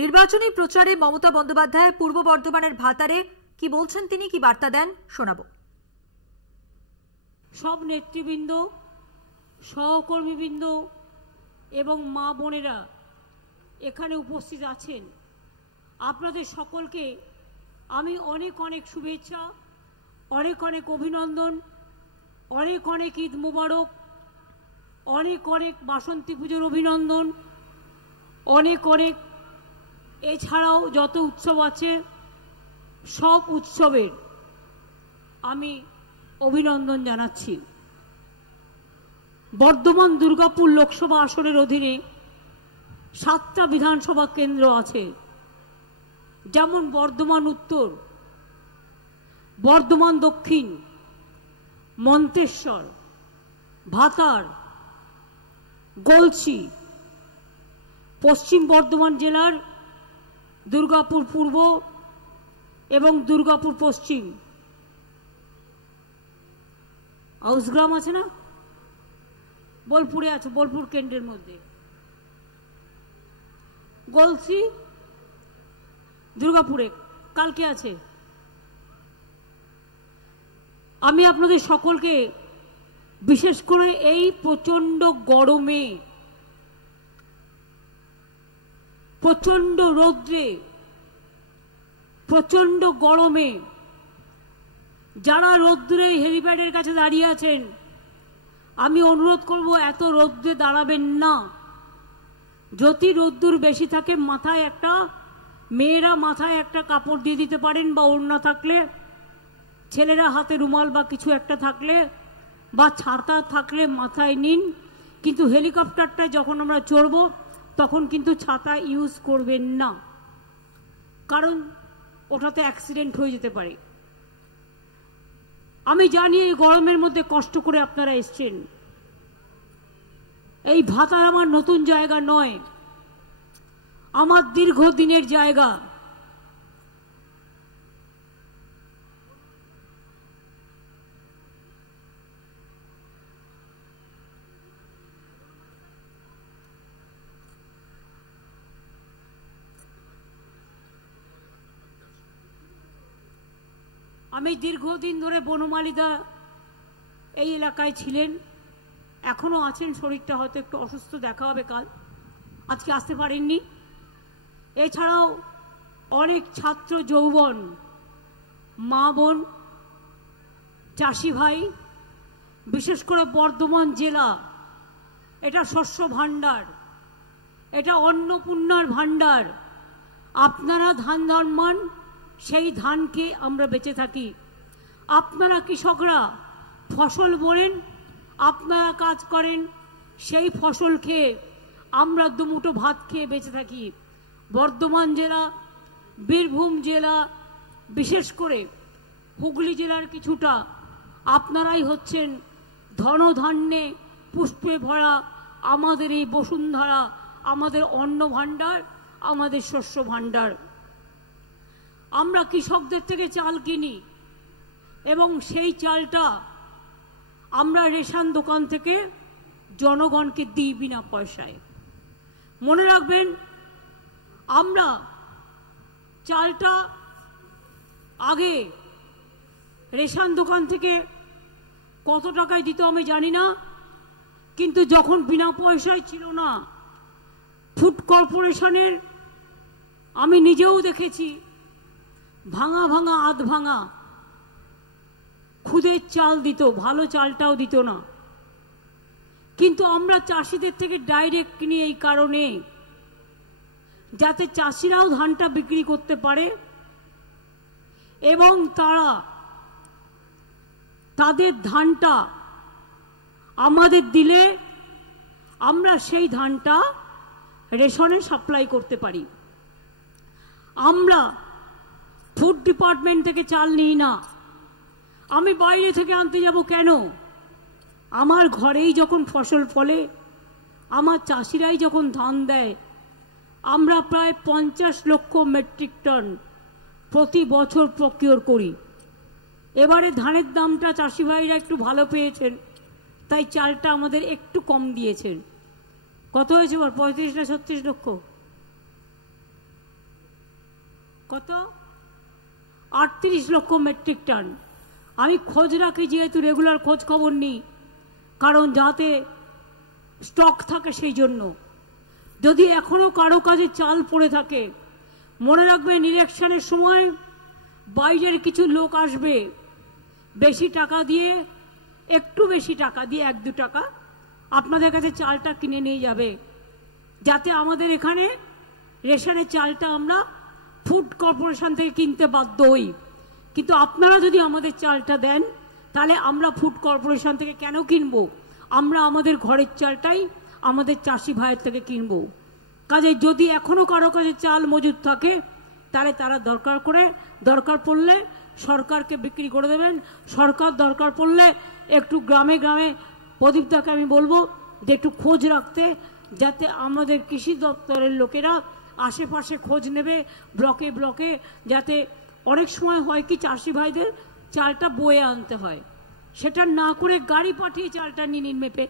নির্বাচনী প্রচারে মমতা বন্দ্যোপাধ্যায় পূর্ব বর্ধমানের ভাতারে কি বলছেন তিনি, কি বার্তা দেন শোনাবো। সব নেতৃবৃন্দ, সহকর্মীবৃন্দ এবং মা বোনেরা এখানে উপস্থিত আছেন, আপনাদের সকলকে আমি অনেক অনেক শুভেচ্ছা, অনেক অনেক অভিনন্দন, অনেক অনেক ঈদ মোবারক, অনেক অনেক বাসন্তী পুজোর অভিনন্দন, অনেক অনেক এছাড়াও যত উৎসব আছে সব উৎসবের আমি অভিনন্দন জানাচ্ছি। বর্ধমান দুর্গাপুর লোকসভা আসনের অধীনে 7টা বিধানসভা কেন্দ্র আছে, যেমন বর্ধমান উত্তর, বর্ধমান দক্ষিণ, মন্তেশ্বর, ভাতার, গলসি। পশ্চিম বর্ধমান জেলার দুর্গাপুর পূর্ব এবং দুর্গাপুর পশ্চিম। আউসগ্রাম আছে না, বোলপুরে আছে, বোলপুর কেন্দ্রের মধ্যে। গলসি দুর্গাপুরে কালকে আছে। আমি আপনাদের সকলকে বিশেষ করে এই প্রচন্ড গরমে, প্রচন্ড রৌদ্রে, প্রচন্ড গরমে যারা রৌদ্রে হেলিপ্যাডের কাছে দাঁড়িয়ে আছেন, আমি অনুরোধ করব এত রৌদ্রে দাঁড়াবেন না। যদি রোদ্দুর বেশি থাকে মাথায় একটা, মেয়েরা মাথায় একটা কাপড় দিয়ে দিতে পারেন, বা ওড়না থাকলে, ছেলেরা হাতে রুমাল বা কিছু একটা থাকলে, বা ছাতা থাকলে মাথায় নিন। কিন্তু হেলিকপ্টারটা যখন আমরা চড়ব তখন কিন্তু ছাতা ইউজ করবেন না, কারণ ওটাতে অ্যাক্সিডেন্ট হয়ে যেতে পারে। আমি জানি এই গরমের মধ্যে কষ্ট করে আপনারা এসছেন। এই ভাতার আমার নতুন জায়গা নয়, আমার দীর্ঘদিনের জায়গা। আমি দীর্ঘদিন ধরে বনমালীদা এই এলাকায় ছিলেন, এখনো আছেন। শরীরটা হয়তো একটু অসুস্থ, দেখা হবে কাল, আজকে আসতে পারেননি। এছাড়াও অনেক ছাত্র যৌবন, মা বোন, চাষি ভাই, বিশেষ করে বর্ধমান জেলা এটা শস্য ভাণ্ডার, এটা অন্নপূর্ণার ভাণ্ডার। আপনারা ধান জন্মান, সেই ধানকে আমরা বেঁচে থাকি। আপনারা কৃষকরা ফসল বোনেন, আপনারা কাজ করেন, সেই ফসল খেয়ে আমরা দুমুঠো ভাত খেয়ে বেঁচে থাকি। বর্ধমান জেলা, বীরভূম জেলা, বিশেষ করে হুগলি জেলার কিছুটা, আপনারাই হচ্ছেন ধনধান্যে পুষ্পে ভরা আমাদের এই বসুন্ধরা, আমাদের অন্ন ভাণ্ডার, আমাদের শস্য ভাণ্ডার। আমরা কৃষকদের থেকে চাল কিনি এবং সেই চালটা আমরা রেশন দোকান থেকে জনগণকে দিই বিনা পয়সায়। মনে রাখবেন, আমরা চালটা আগে রেশন দোকান থেকে কত টাকায় দিত আমি জানি না, কিন্তু যখন বিনা পয়সায় ছিল না, ফুড কর্পোরেশনের আমি নিজেও দেখেছি ভাঙা ভাঙা, আধ ভাঙা খুদের চাল দিত, ভালো চালটাও দিত না। কিন্তু আমরা চাষিদের থেকে ডাইরেক্ট কিনি এই কারণে, যাতে চাষিরাও ধানটা বিক্রি করতে পারে এবং তারা তাদের ধানটা আমাদের দিলে আমরা সেই ধানটা রেশনে সাপ্লাই করতে পারি। আমরা ফুড ডিপার্টমেন্ট থেকে চাল নিই না। আমি বাইরে থেকে আনতে যাব কেন? আমার ঘরেই যখন ফসল ফলে, আমার চাষিরাই যখন ধান দেয়, আমরা প্রায় 50 লক্ষ মেট্রিক টন প্রতি বছর প্রকিওর করি। এবারে ধানের দামটা চাষি ভাইরা একটু ভালো পেয়েছেন, তাই চালটা আমাদের একটু কম দিয়েছেন। কত হয়েছে? 35 না 36 লক্ষ? কত 38 লক্ষ মেট্রিক টন। আমি খোঁজ রাখি, যেহেতু রেগুলার খোঁজ খবর নিই, কারণ যাতে স্টক থাকে সেই জন্য। যদি এখনো কারো কাছে চাল পড়ে থাকে, মনে রাখবেন ইলেকশনের সময় বাইরের কিছু লোক আসবে, বেশি টাকা দিয়ে, একটু বেশি টাকা দিয়ে 1-2 টাকা আপনাদের কাছে চালটা কিনে নিয়ে যাবে, যাতে আমাদের এখানে রেশনের চালটা আমরা ফুড কর্পোরেশন থেকে কিনতে বাধ্য হই। কিন্তু আপনারা যদি আমাদের চালটা দেন, তাহলে আমরা ফুড কর্পোরেশন থেকে কেন কিনবো? আমরা আমাদের ঘরের চালটাই আমাদের চাষি ভাইয়ের থেকে কিনবো। কাজে যদি এখনো কারো কাছে চাল মজুদ থাকে, তাহলে তারা দরকার পড়লে সরকারকে বিক্রি করে দেবেন। সরকার দরকার পড়লে একটু গ্রামে গ্রামে, প্রদীপদাকে আমি বলবো যে একটু খোঁজ রাখতে, যাতে আমাদের কৃষি দপ্তরের লোকেরা আশেপাশে খোঁজ নেবে, ব্লকে ব্লকে, যাতে অনেক সময় হয় কি চাষি ভাইদের চালটা বয়ে আনতে হয়, সেটা না করে গাড়ি পাঠিয়ে চালটা নিয়ে মেপে,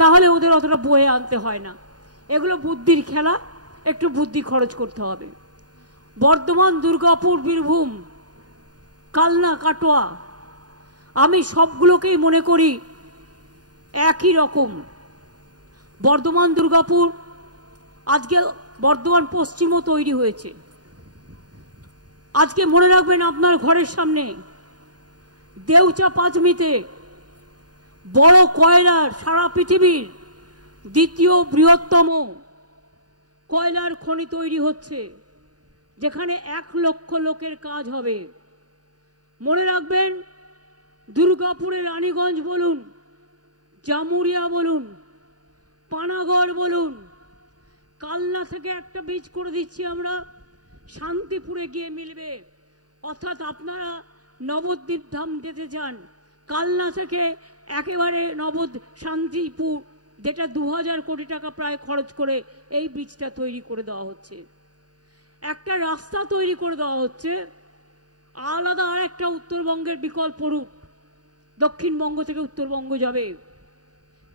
তাহলে ওদের অতটা বয়ে আনতে হয় না। এগুলো বুদ্ধির খেলা, একটু বুদ্ধি খরচ করতে হবে। বর্ধমান, দুর্গাপুর, বীরভূম, কালনা, কাটোয়া, আমি সবগুলোকেই মনে করি একই রকম। বর্ধমান, দুর্গাপুর, আজকে বর্ধমান পশ্চিমও তৈরি হয়েছে। আজকে মনে রাখবেন আপনার ঘরের সামনে দেউচা পাঁচমিতে বড় কয়লার, সারা পৃথিবীর দ্বিতীয় বৃহত্তম কয়লার খনি তৈরি হচ্ছে, যেখানে 1 লক্ষ লোকের কাজ হবে। মনে রাখবেন দুর্গাপুরে রানীগঞ্জ বলুন, জামুরিয়া বলুন, পানাগড় বলুন, কালনা থেকে একটা বীজ করে দিচ্ছি আমরা, শান্তিপুরে গিয়ে মিলবে। অর্থাৎ আপনারা নবদ্বীপ ধাম যেতে চান, কালনা থেকে একেবারে শান্তিপুর, যেটা 2000 কোটি টাকা প্রায় খরচ করে এই বীজটা তৈরি করে দেওয়া হচ্ছে। একটা রাস্তা তৈরি করে দেওয়া হচ্ছে, আলাদা আর একটা উত্তরবঙ্গের বিকল্প রুট, দক্ষিণবঙ্গ থেকে উত্তরবঙ্গ যাবে,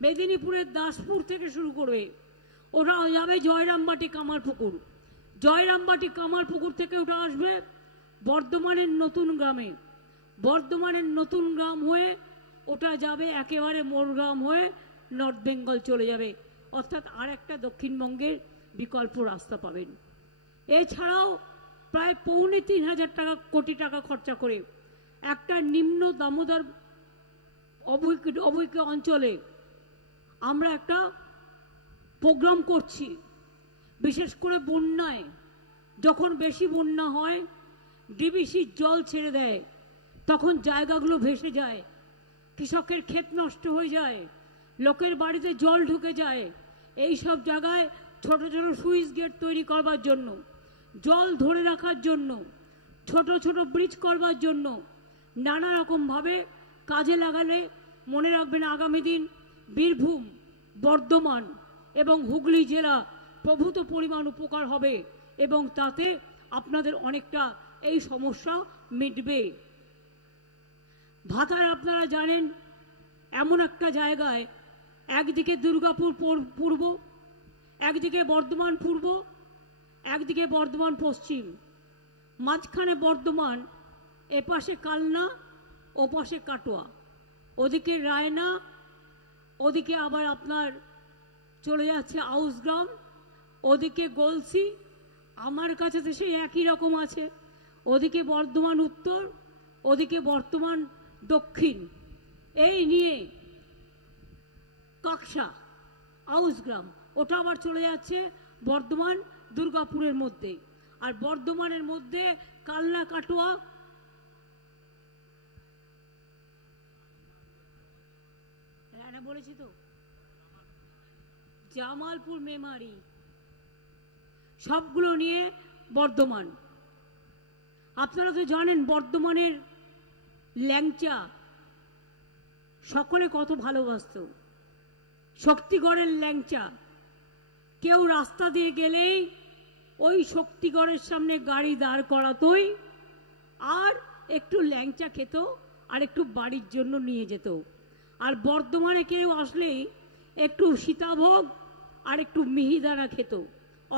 মেদিনীপুরের দাসপুর থেকে শুরু করবে, ওটা যাবে জয়রামবাটি, কামারপুকুর, জয়রামবাটি কামারপুকুর থেকে ওটা আসবে বর্ধমানের নতুন গ্রামে, বর্ধমানের নতুন গ্রাম হয়ে ওটা যাবে একেবারে মোরগ্রাম হয়ে নর্থ বেঙ্গল চলে যাবে। অর্থাৎ আর একটা দক্ষিণবঙ্গের বিকল্প রাস্তা পাবেন। এছাড়াও প্রায় 3,500 কোটি টাকা খরচা করে একটা নিম্ন দামোদর অবৈক্য অঞ্চলে আমরা একটা প্রোগ্রাম করছি। বিশেষ করে বন্যায়, যখন বেশি বন্যা হয়, ডিবিসির জল ছেড়ে দেয়, তখন জায়গাগুলো ভেসে যায়, কৃষকের ক্ষেত নষ্ট হয়ে যায়, লোকের বাড়িতে জল ঢুকে যায়। এই সব জায়গায় ছোট ছোট সুইচ গেট তৈরি করবার জন্য, জল ধরে রাখার জন্য, ছোট ছোট ব্রিজ করবার জন্য নানা রকমভাবে কাজে লাগালে, মনে রাখবেন আগামী দিন বীরভূম, বর্ধমান এবং হুগলি জেলা প্রভূত পরিমাণ উপকার হবে এবং তাতে আপনাদের অনেকটা এই সমস্যা মিটবে। ভাতার আপনারা জানেন এমন একটা জায়গায়, একদিকে দুর্গাপুর পূর্ব, একদিকে বর্ধমান পূর্ব, একদিকে বর্ধমান পশ্চিম, মাঝখানে বর্ধমান, এপাশে কালনা, ওপাশে কাটোয়া, ওদিকে রায়না, ওদিকে আবার আপনার চলে যাচ্ছে আউসগ্রাম, ওদিকে গলসি, আমার কাছে তো সেই একই রকম আছে, ওদিকে বর্ধমান উত্তর, ওদিকে বর্ধমান দক্ষিণ, এই নিয়ে কাকসা, আউসগ্রাম, ওটা আবার চলে যাচ্ছে বর্ধমান দুর্গাপুরের মধ্যে। আর বর্ধমানের মধ্যে কালনা, কাটোয়া, বলেছি তো, জামালপুর, মেমারি, সবগুলো নিয়ে বর্ধমান। আপনারা তো জানেন বর্ধমানের ল্যাংচা সকলে কত ভালোবাসত। শক্তিগড়ের ল্যাংচা, কেউ রাস্তা দিয়ে গেলেই ওই শক্তিগড়ের সামনে গাড়ি দাঁড় করাতোই, আর একটু ল্যাংচা খেত, আর একটু বাড়ির জন্য নিয়ে যেত। আর বর্ধমানে কেউ আসলেই একটু সীতাভোগ আর একটু মিহিদানা খেত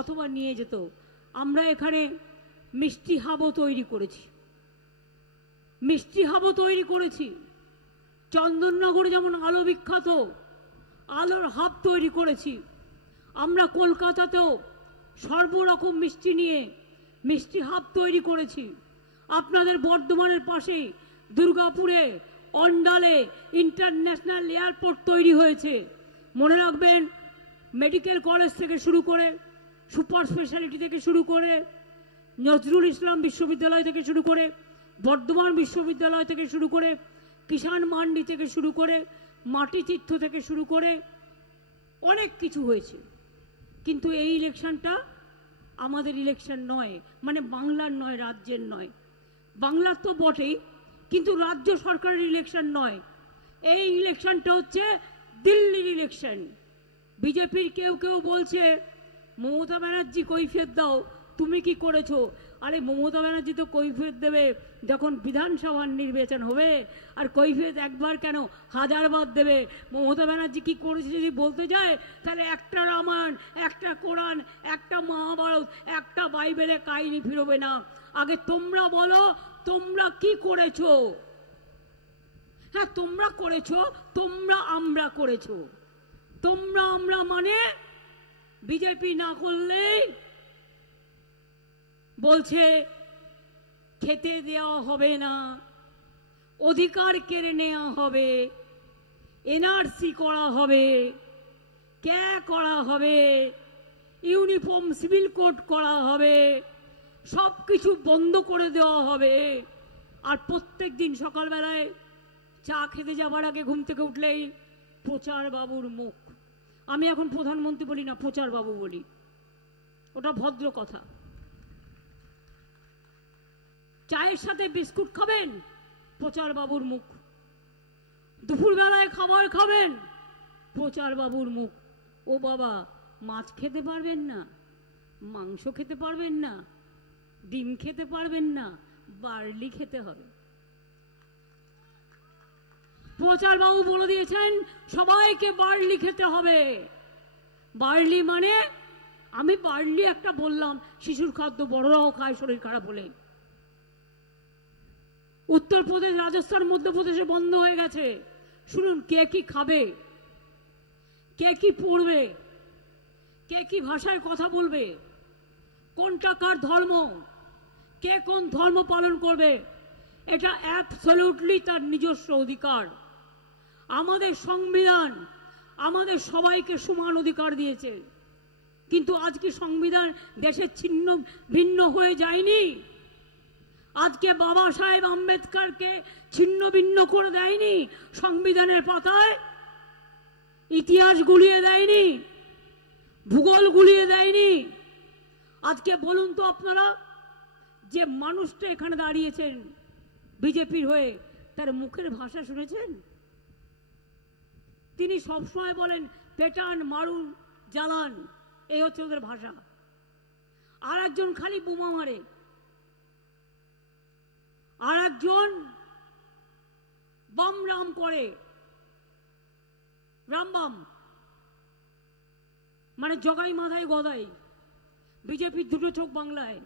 অথবা নিয়ে যেত। আমরা এখানে মিষ্টি হাবও তৈরি করেছি, মিষ্টি হাবও তৈরি করেছি। চন্দননগরে যেমন আলো বিখ্যাত, আলোর হাব তৈরি করেছি। আমরা কলকাতাতেও সর্বরকম মিষ্টি নিয়ে মিষ্টি হাব তৈরি করেছি। আপনাদের বর্ধমানের পাশে দুর্গাপুরে অন্ডালে ইন্টারন্যাশনাল এয়ারপোর্ট তৈরি হয়েছে। মনে রাখবেন, মেডিকেল কলেজ থেকে শুরু করে, সুপার স্পেশালিটি থেকে শুরু করে, নজরুল ইসলাম বিশ্ববিদ্যালয় থেকে শুরু করে, বর্ধমান বিশ্ববিদ্যালয় থেকে শুরু করে, কিষাণ মান্ডি থেকে শুরু করে, মাটি তীর্থ থেকে শুরু করে অনেক কিছু হয়েছে। কিন্তু এই ইলেকশনটা আমাদের ইলেকশন নয়, মানে বাংলার নয়, রাজ্যের নয়। বাংলার তো বটেই, কিন্তু রাজ্য সরকারের ইলেকশন নয়। এই ইলেকশনটা হচ্ছে দিল্লির ইলেকশন। বিজেপির কেউ কেউ বলছে মমতা ব্যানার্জি কৈফিয়ত দাও, তুমি কি করেছো? আরে মমতা ব্যানার্জি তো কৈফিয়ত দেবে যখন বিধানসভার নির্বাচন হবে, আর কৈফিয়ত একবার কেন, হাজারবার দেবে। মমতা ব্যানার্জি কি করেছে যদি বলতে যায়, তাহলে একটা রামায়ণ, একটা কোরআন, একটা মহাভারত, একটা বাইবেলে কাহিনী ফিরবে না। আগে তোমরা বলো তোমরা কি করেছো। হ্যাঁ, তোমরা করেছো, তোমরা আমরা করেছো। তোমরা আমরা মানে বিজেপি না করলেই বলছে খেতে দেওয়া হবে না, অধিকার কেড়ে নেওয়া হবে, এনআরসি করা হবে, ক্যা করা হবে, ইউনিফর্ম সিভিল কোড করা হবে, সব কিছু বন্ধ করে দেওয়া হবে। আর প্রত্যেক দিন সকালবেলায় চা খেতে যাবার আগে ঘুম থেকে উঠলেই প্রচার বাবুর মুখ। আমি এখন প্রধানমন্ত্রী বলি না, প্রচার বাবু বলি, ওটা ভদ্র কথা। চায়ের সাথে বিস্কুট খাবেন, প্রচার বাবুর মুখ। দুপুরবেলায় খাবার খাবেন, প্রচার বাবুর মুখ। ও বাবা, মাছ খেতে পারবেন না, মাংস খেতে পারবেন না, ডিম খেতে পারবেন না, বার্লি খেতে হবে। প্রচার বাবু বলে দিয়েছেন সবাইকে বার্লি খেতে হবে। বার্লি মানে, আমি বার্লি একটা বললাম, শিশুর খাদ্য, বড়রাও খায় শরীর খারাপ হলে। উত্তরপ্রদেশ, রাজস্থান, মধ্যপ্রদেশে বন্ধ হয়ে গেছে। শুনুন, কে কি খাবে, কে কি পড়বে, কে কি ভাষায় কথা বলবে, কোনটা কার ধর্ম, কে কোন ধর্ম পালন করবে, এটা অ্যাবসলিউটলি তার নিজস্ব অধিকার। আমাদের সংবিধান আমাদের সবাইকে সমান অধিকার দিয়েছে। কিন্তু আজ কি সংবিধান দেশের ছিন্ন ভিন্ন হয়ে যায়নি? আজকে বাবা সাহেব আম্বেদকরকে ছিন্ন ভিন্ন করে দেয়নি সংবিধানের পাতায়? ইতিহাস গুলিয়ে দেয়নি? ভূগোল গুলিয়ে দেয়নি? আজকে বলুন তো আপনারা, যে মানুষটা এখানে দাঁড়িয়েছেন বিজেপির হয়ে, তার মুখের ভাষা শুনেছেন? তিনি সবসময় বলেন পেটান, মারুন, জ্বালান, এই হচ্ছে ওদের ভাষা। আর একজন খালি বোমা মারে, আর একজন বাম রাম করে, রামবাম মানে জগাই মাথায় গদাই। বিজেপির দুটো চোখ বাংলায়,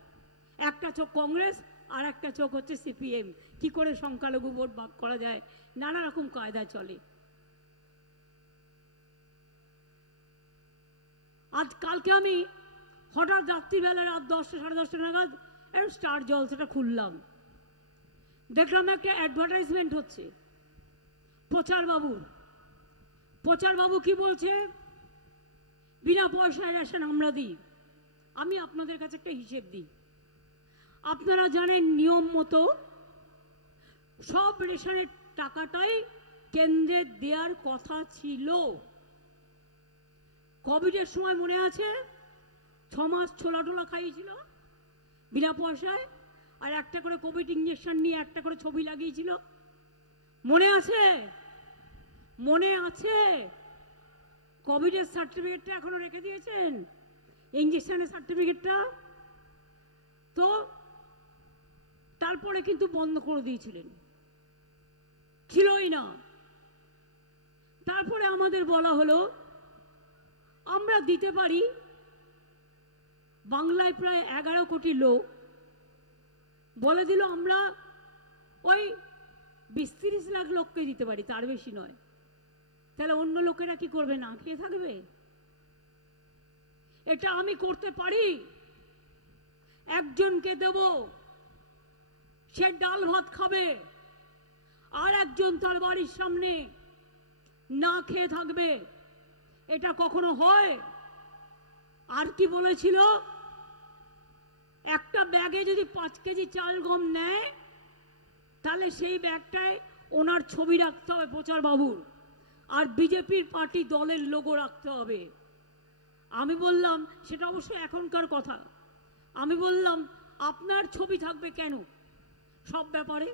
একটা চোখ কংগ্রেস আর একটা চোখ হচ্ছে সিপিএম। কি করে সংখ্যালঘু ভোট ভাগ করা যায়, নানা রকম কায়দা চলে। আজ কালকে আমি হঠাৎ রাত্রিবেলা রাত 10টা সাড়ে 10টা নাগাদ স্টার জলসাটা খুললাম, দেখলাম একটা অ্যাডভার্টাইজমেন্ট হচ্ছে প্রচার বাবুর। প্রচার বাবু কি বলছে? বিনা পয়সায় রেশন আমরা দিই। আমি আপনাদের কাছে একটা হিসেব দিই। আপনারা জানেন নিয়ম মতো সব রেশনের টাকাটাই কেন্দ্রের দেওয়ার কথা ছিল। কোভিডের সময় মনে আছে 6 মাস ছোলা টোলা খাইয়েছিল বিনা পয়সায়, আর একটা করে কোভিড ইঞ্জেকশন নিয়ে একটা করে ছবি লাগিয়েছিল। মনে আছে? মনে আছে? কোভিডের সার্টিফিকেটটা এখনো রেখে দিয়েছেন, ইঞ্জেকশনের সার্টিফিকেটটা তো। তারপরে কিন্তু বন্ধ করে দিয়েছিলেন, ছিলই না। তারপরে আমাদের বলা হলো আমরা দিতে পারি। বাংলায় প্রায় 11 কোটি লোক, বলে দিল আমরা ওই 20-30 লাখ লোককে দিতে পারি, তার বেশি নয়। তাহলে অন্য লোকেরা কি করবে? না খেয়ে থাকবে? এটা আমি করতে পারি। একজনকে দেব, সে ডাল ভাত খাবে, আর একজন তার বাড়ির সামনে না খেয়ে থাকবে। এটা কখনো হয়? আর কি বলেছিল? একটা ব্যাগে যদি 5 কেজি চাল গম নেয়, তাহলে সেই ব্যাগটায় ওনার ছবি রাখতে হবে প্রচার বাবুর, আর বিজেপির পার্টি দলের লোগো রাখতে হবে। আমি বললাম, সেটা অবশ্য এখনকার কথা, আমি বললাম আপনার ছবি থাকবে কেন সব ব্যাপারে,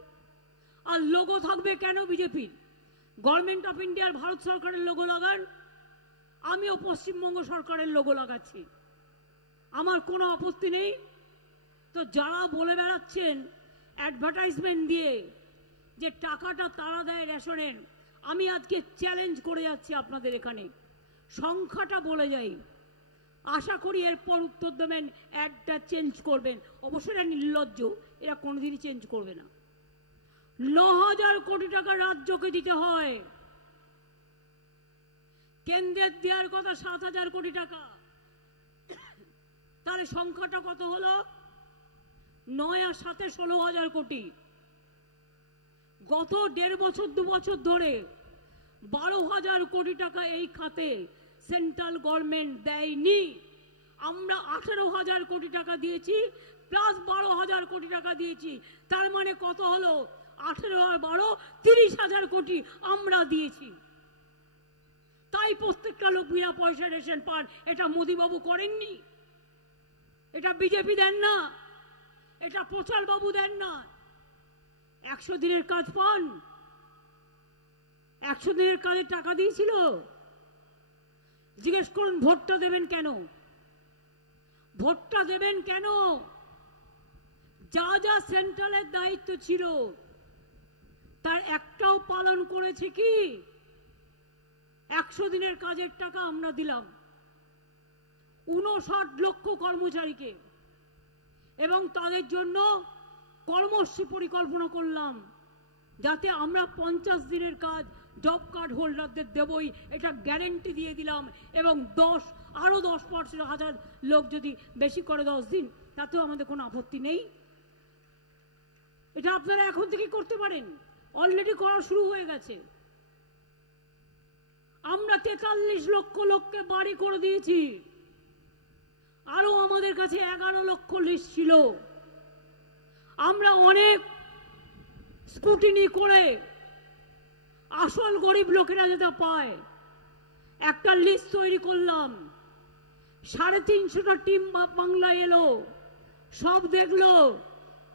আর লোগো থাকবে কেন বিজেপির? গভর্নমেন্ট অফ ইন্ডিয়ার, ভারত সরকারের লোগো লাগান, আমিও পশ্চিমবঙ্গ সরকারের লোগো লাগাচ্ছি, আমার কোনো আপত্তি নেই। তো যারা বলে বেড়াচ্ছেন অ্যাডভার্টাইজমেন্ট দিয়ে যে টাকাটা তারা দেয় রেশনের, আমি আজকে চ্যালেঞ্জ করে যাচ্ছি আপনাদের এখানে, সংখ্যাটা বলে যাই, আশা করি এরপর উত্তর দেবেন, অ্যাডটা চেঞ্জ করবেন। অবশ্যই এরা নির্লজ্জ, এরা কোনোদিনই চেঞ্জ করবে না। 9,000 কোটি টাকা রাজ্যকে দিতে হয়, কেন্দ্রের দেওয়ার কথা 7,000 কোটি টাকা। তাহলে সংখ্যাটা কত হলো? 9 আর 7 16,000 কোটি। গত 1.5 বছর 2 বছর ধরে 12,000 কোটি টাকা এই খাতে সেন্ট্রাল গভর্নমেন্ট দেয়নি। আমরা 18,000 কোটি টাকা দিয়েছি, প্লাস 12,000 কোটি টাকা দিয়েছি। তার মানে কত হলো? 18 আর 12 30,000 কোটি আমরা দিয়েছি। তাই প্রত্যেকটা লোক বিনা পয়সা রেশন পান। এটা মোদিবাবু করেননি, এটা বিজেপি দেন না, এটা প্রচার বাবু দেন না। 100 দিনের কাজ পান, 100 দিনের কাজের টাকা দিয়েছিল। জিজ্ঞেস করুন ভোটটা দেবেন কেন? ভোটটা দেবেন কেন? যা যা সেন্ট্রালের দায়িত্ব ছিল তার একটাও পালন করেছে কি? 100 দিনের কাজের টাকা আমরা দিলাম 59 লক্ষ কর্মচারীকে, এবং তাদের জন্য কর্মসূচি পরিকল্পনা করলাম যাতে আমরা 50 দিনের কাজ জব কার্ড হোল্ডারদের দেবই, এটা গ্যারেন্টি দিয়ে দিলাম। এবং আরো 10,000 লোক যদি বেশি করে 10 দিন, তাতেও আমাদের কোনো আপত্তি নেই। এটা আপনারা এখন থেকে করতে পারেন, অলরেডি করা শুরু হয়ে গেছে। আমরা 43 লক্ষ লোককে বাড়ি করে দিয়েছি, আরো আমাদের কাছে 11 লক্ষ লিস্ট ছিল। আমরা অনেক স্কুটিনি করে আসল গরিব লোকেরা যেটা পায় একটা লিস্ট তৈরি করলাম। 350টা টিম বাংলায় এলো, সব দেখলো,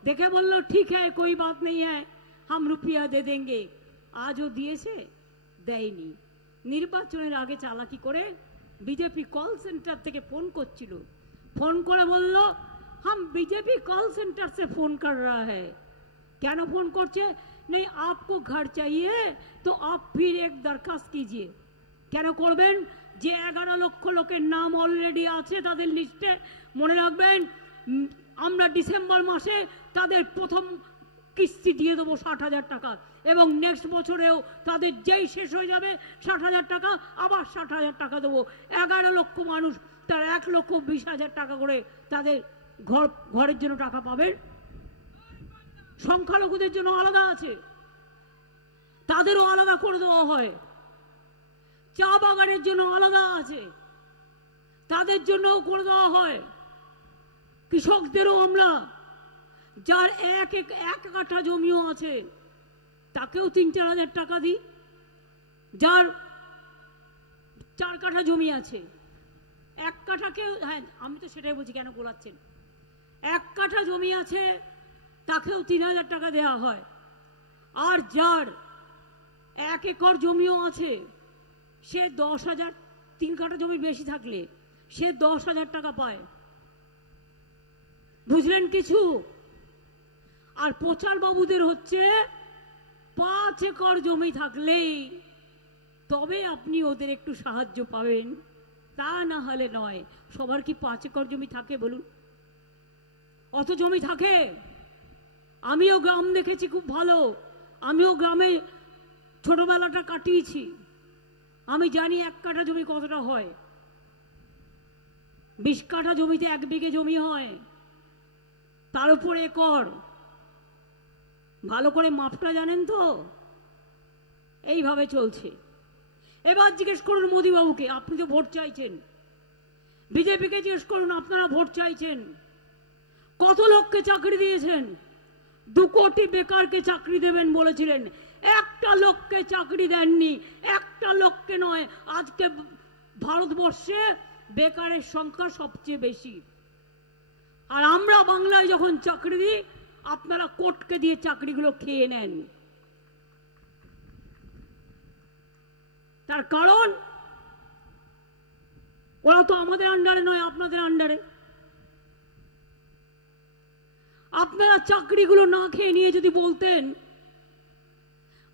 দেখে বললো ঠিক হ্যাঁ कोई बात नहीं है, हम रुपया दे देंगे। আজও দিয়েছে? দেয়নি। নির্বাচনের আগে চালাকি করে বিজেপি কল সেন্টার থেকে ফোন করছিল, ফোন করে বলল हम बीजेपी कॉल सेंटर से फोन कर रहा है। কেন ফোন করছে? नहीं आपको घर चाहिए तो आप फिर एक दरखास्त कीजिए। কেন করবেন? যে 11 লক্ষ লোকের নাম অলরেডি আছে তাদের লিস্টে, মনে রাখবেন আমরা ডিসেম্বর মাসে তাদের প্রথম কিস্তি দিয়ে দেবো 60,000 টাকা, এবং নেক্সট বছরেও তাদের যেই শেষ হয়ে যাবে 60,000 টাকা, আবার 60,000 টাকা দেবো। 11 লক্ষ মানুষ, তার 1,20,000 টাকা করে তাদের ঘরের জন্য টাকা পাবেন। সংখ্যালঘুদের জন্য আলাদা আছে, তাদেরও আলাদা করে দেওয়া হয়। চা বাগানের জন্য আলাদা আছে, তাদের জন্যও করে দেওয়া হয়। কৃষকদেরও আমরা, যার এক কাঠা জমিও আছে তাকেও 3-4 হাজার টাকা দিই। যার 4 কাঠা জমি আছে, 1 কাঠাকে, হ্যাঁ আমি তো সেটাই বলছি, কেন গোলাচ্ছেন? 1 কাঠা জমি আছে তাকেও 3,000 টাকা দেওয়া হয়। আর যার 1 একর জমিও আছে সে 10,000, 3 কাঠা জমি বেশি থাকলে সে 10,000 টাকা পায়। বুঝলেন কিছু? আর প্রচার বাবুদের হচ্ছে 5 একর জমি থাকলেই তবে আপনি ওদের একটু সাহায্য পাবেন, তা না হলে নয়। সবার কি 5 একর জমি থাকে বলুন? অত জমি থাকে? আমিও গ্রাম দেখেছি খুব ভালো, আমিও গ্রামে ছোটবেলাটা কাটিয়েছি। আমি জানি 1 কাঠা জমি কতটা হয়। 20 কাঠা জমিতে 1 বিঘে জমি হয়, তার উপর একর। ভালো করে মাপটা জানেন তো? এইভাবে চলছে। এবার জিজ্ঞেস করুন মোদিবাবুকে, আপনি তো ভোট চাইছেন, বিজেপিকে জিজ্ঞেস করুন, আপনারা ভোট চাইছেন, কত লোককে চাকরি দিয়েছেন? 2 কোটি বেকারকে চাকরি দেবেন বলেছিলেন, একটা লোককে চাকরি দেননি, একটা লোককে নয়। আজকে ভারতবর্ষে বেকারের সংখ্যা সবচেয়ে বেশি। আর আমরা বাংলায় যখন চাকরি দিই, আপনারা কোর্টকে দিয়ে চাকরিগুলো খেয়ে নেন। তার কারণ ওরা তো আমাদের আন্ডারে নয়, আপনাদের আন্ডারে। আপনারা চাকরিগুলো না খেয়ে নিয়ে যদি বলতেন,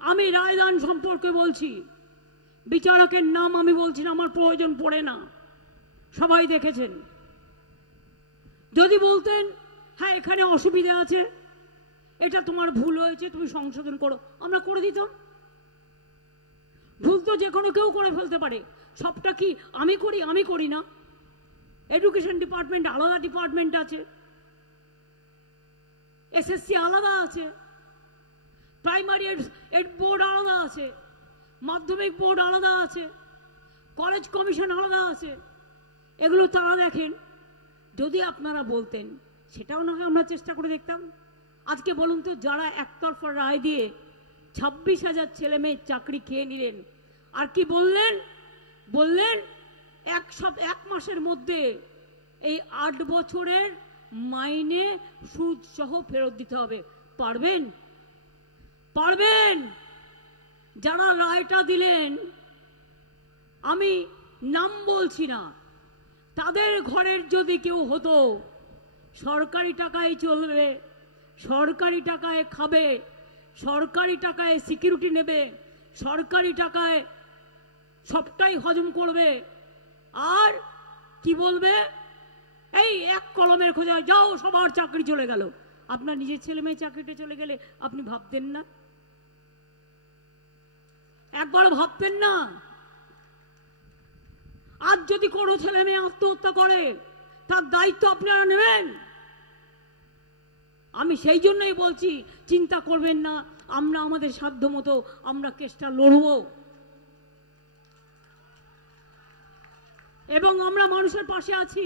আমি রায়দান সম্পর্কে বলছি, বিচারকের নাম আমি বলছি না, আমার প্রয়োজন পড়ে না, সবাই দেখেছেন। যদি বলতেন হ্যাঁ এখানে অসুবিধা আছে, এটা তোমার ভুল হয়েছে, তুমি সংশোধন করো, আমরা করে দিতাম। ভুল তো যে কোনো কেউ করে ফেলতে পারে, সবটা কি আমি করি? আমি করি না। এডুকেশন ডিপার্টমেন্ট আলাদা ডিপার্টমেন্ট আছে, এসএসসি আলাদা আছে, প্রাইমারি এড বোর্ড আলাদা আছে, মাধ্যমিক বোর্ড আলাদা আছে, কলেজ কমিশন আলাদা আছে। এগুলো তারা দেখেন। যদি আপনারা বলতেন, সেটাও না হয় আমরা চেষ্টা করে দেখতাম। আজকে বলুন তো, যারা একতরফা রায় দিয়ে 26,000 ছেলে মেয়ের চাকরি খেয়ে নিলেন, আর কি বললেন? বললেন 1 মাসের মধ্যে এই 8 বছরের মাইনে সুদ সহ ফেরত দিতে হবে। পারবেন? পারবেন? যারা রায়টা দিলেন, আমি নাম বলছি না, তাদের ঘরের যদি কেউ হতো, সরকারি টাকায় চলবে, সরকারি টাকায় খাবে, সরকারি টাকায় সিকিউরিটি নেবে, সরকারি টাকায় সবটাই হজম করবে, আর কি বলবে? এই 1 কলমের খোঁজা যাও, সবার চাকরি চলে গেল। আপনার নিজের ছেলে মেয়ে চাকরিটা চলে গেলে আপনি ভাবতেন না? একবার ভাবতেন না? আজ যদি কোনো ছেলে মেয়ে আত্মহত্যা করে, তার দায়িত্ব আপনারা নেবেন? আমি সেই জন্যই বলছি, চিন্তা করবেন না, আমরা আমাদের সাধ্য মতো আমরা কেসটা লড়ব, এবং আমরা মানুষের পাশে আছি।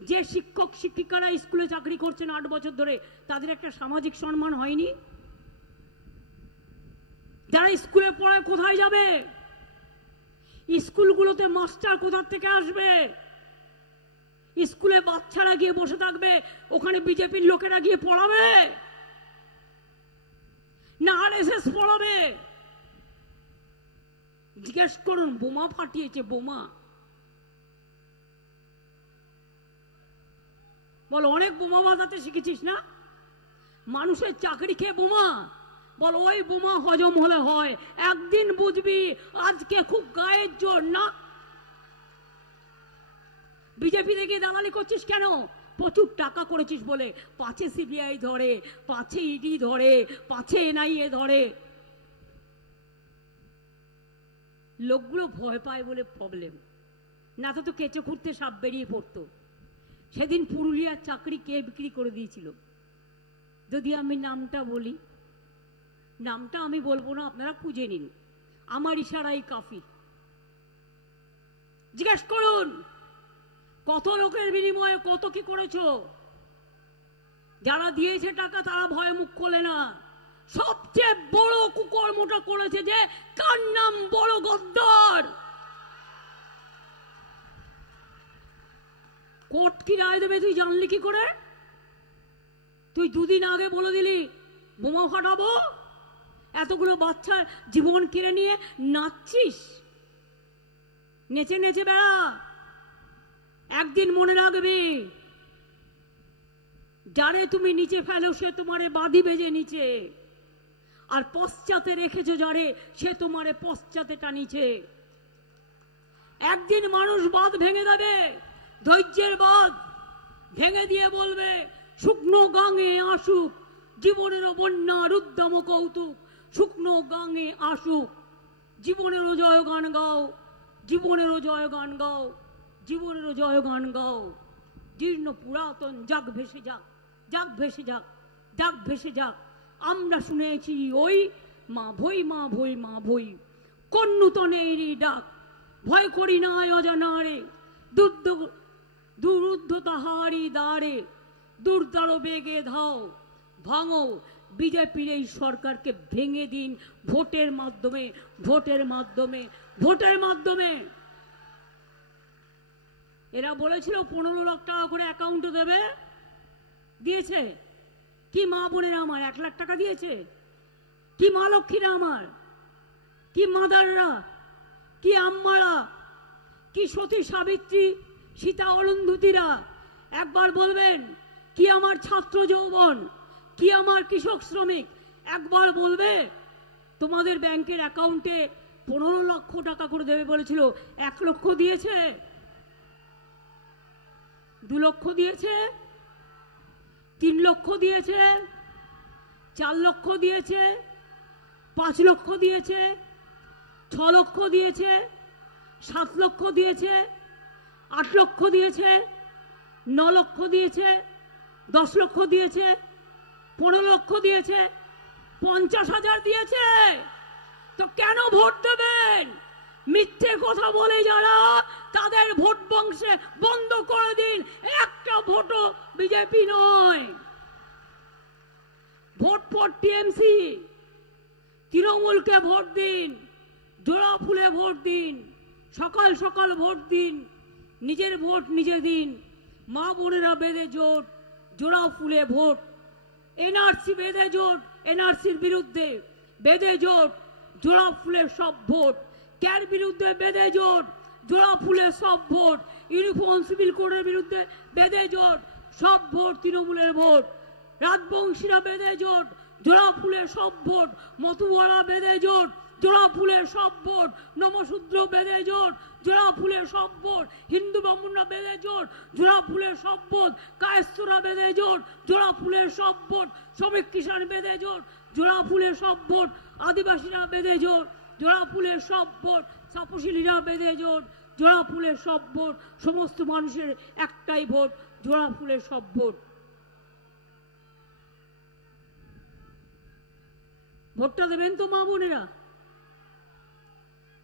যে শিক্ষক শিক্ষিকারা স্কুলে চাকরি করছেন 8 বছর ধরে, তাদের একটা সামাজিক সম্মান হয়নি? যারা স্কুলে পড়ায় কোথায় যাবে? স্কুলগুলোতে মাস্টার কোথা থেকে আসবে? স্কুলে বাচ্চারা গিয়ে বসে থাকবে, ওখানে বিজেপির লোকেরা গিয়ে পড়াবে না আরএসএস পড়াবে? জিজ্ঞেস করুন, বোমা ফাটিয়েছে, বোমা। বল, অনেক বোমা বাজাতে শিখেছিস না? মানুষের চাকরি খেয়ে বোমা। বল, ওই বোমা হজম হলে হয়, একদিন বুঝবি আজকে খুব গায়ের জোর না। বিজেপি থেকে দালালি করছিস কেন? প্রচুর টাকা করেছিস বলে। পাছে সিবিআই ধরে, পাছে ইডি ধরে, পাছে এনআইএ ধরে। লোকগুলো ভয় পায় বলে প্রবলেম, না তো কেঁচো খুঁড়তে সাপ বেরিয়ে পড়তো। সেদিন পুরুলিয়ার চাকরি কে বিক্রি করে দিয়েছিল? যদি আমি নামটা বলি, নামটা আমি বলবো না, আপনারা খুঁজে নিন, আমার ইশারাই কাফি। জিজ্ঞেস করুন, কত লোকের বিনিময়ে কত কি করেছো? যারা দিয়েছে টাকা তারা ভয়ে মুখ খোলে না। সবচেয়ে বড় কুকর্মটা করেছে যে, কার নাম? বড় গদ্দার। কোর্ট কি রায় দেবে তুই জানলি কি করে? তুই 2 দিন আগে বলে দিলি বোমা ফাটাবো, এতগুলো বাচ্চার জীবন কেড়ে নিয়ে নাচছিস, নেচে নেচে বেড়া। একদিন মনে রাখবি, যারে তুমি নিচে ফেলো সে তোমারে বাঁধি বেজে নিচে, আর পশ্চাতে রেখেছো যারে সে তোমারে পশ্চাতে টানিছে। একদিন মানুষ বাঁধ ভেঙে দেবে, ধৈর্যের বাঁধ ভেঙে দিয়ে বলবে, শুকনো গাঙে আসুক জীবনেরও বন্যা রুদ্দাম কৌতুক শুকনো গাঙে আসুক, জীবনেরও জয় গান গাও, জীবনেরও জয় গান গাও, জীবনেরও জয় গান গাও। জীর্ণ পুরাতন যাক ভেসে যাক, যাক ভেসে যাক, যাক ভেসে যাক। আমরা শুনেছি ওই মা ভই মা ভই মা ভই, কোন নূতনেরই ডাক। ভয় করি না অজানারে, দুরুদ্ধ তাহারি দ্বারে, দুর্দার বেগে ধাও, ভাঙো বিজেপির এই সরকারকে, ভেঙে দিন ভোটের মাধ্যমে, ভোটের মাধ্যমে, ভোটের মাধ্যমে। এরা বলেছিল 15 লাখ টাকা করে অ্যাকাউন্টে দেবে, দিয়েছে কি? মা বোনেরা আমার 1 লাখ টাকা দিয়েছে কি? মা লক্ষ্মীরা আমার, কি মাদাররা, কি আম্মারা, কি সতী সাবিত্রী সীতা অরুন্ধতীরা একবার বলবেন? কি আমার ছাত্র যৌবন, কি আমার কৃষক শ্রমিক একবার বলবে? তোমাদের ব্যাংকের অ্যাকাউন্টে 15 লক্ষ টাকা করে দেবে বলেছিল, 1 লক্ষ দিয়েছে? 2 লক্ষ দিয়েছে? 3 লক্ষ দিয়েছে? 4 লক্ষ দিয়েছে? 5 লক্ষ দিয়েছে? 6 লক্ষ দিয়েছে? 7 লক্ষ দিয়েছে? 8 লক্ষ দিয়েছে? 9 লক্ষ দিয়েছে? 10 লক্ষ দিয়েছে? 15 লক্ষ দিয়েছে? 50,000 দিয়েছে? তো কেন ভোট দেবেন? মিথ্যে কথা বলে যারা, তাদের ভোট বংশে বন্ধ করে দিন। একটা ভোটও বিজেপি নয়। ভোট ফর টিএমসি, তৃণমূলকে ভোট দিন, জোড়া ফুলে ভোট দিন, সকাল সকাল ভোট দিন, নিজের ভোট নিজে দিন। মা বোনেরা বেঁধে জোট, জোড়া ফুলে ভোট। এনআরসি বেঁধে জোট, এনআরসির বিরুদ্ধে বেঁধে জোট, জোড়া ফুলে সব ভোট। ক্যার বিরুদ্ধে বেঁধে জোট, জোড়া ফুলে সব ভোট। ইউনিফর্ম সিভিল কোডের বিরুদ্ধে বেঁধে জোট, সব ভোট তৃণমূলের ভোট। রাজবংশীরা বেঁধে জোট, জোড়া ফুলে সব ভোট। মতুয়ারা বেঁধে জোট, জোড়া ফুলের সব ভোট। নমশূদ্র বেঁধে জোট, জোড়া ফুলের সব ভোট। হিন্দু ব্রাহ্মণরা বেঁধে জোট, জোড়া ফুলের সব ভোট। কায়স্থরা বেঁধে জোট, জোড়া ফুলের সব ভোট। শ্রমিক কিষাণ বেঁধে জোট, জোড়া ফুলের সব ভোট। আদিবাসীরা বেঁধে জোট, জোড়া ফুলের সব ভোট। তপশিলীরা বেঁধে জোট, জোড়া ফুলের সব ভোট। সমস্ত মানুষের একটাই ভোট, জোড়া ফুলের সব ভোট। ভোটটা দেবেন তো মা বোনেরা?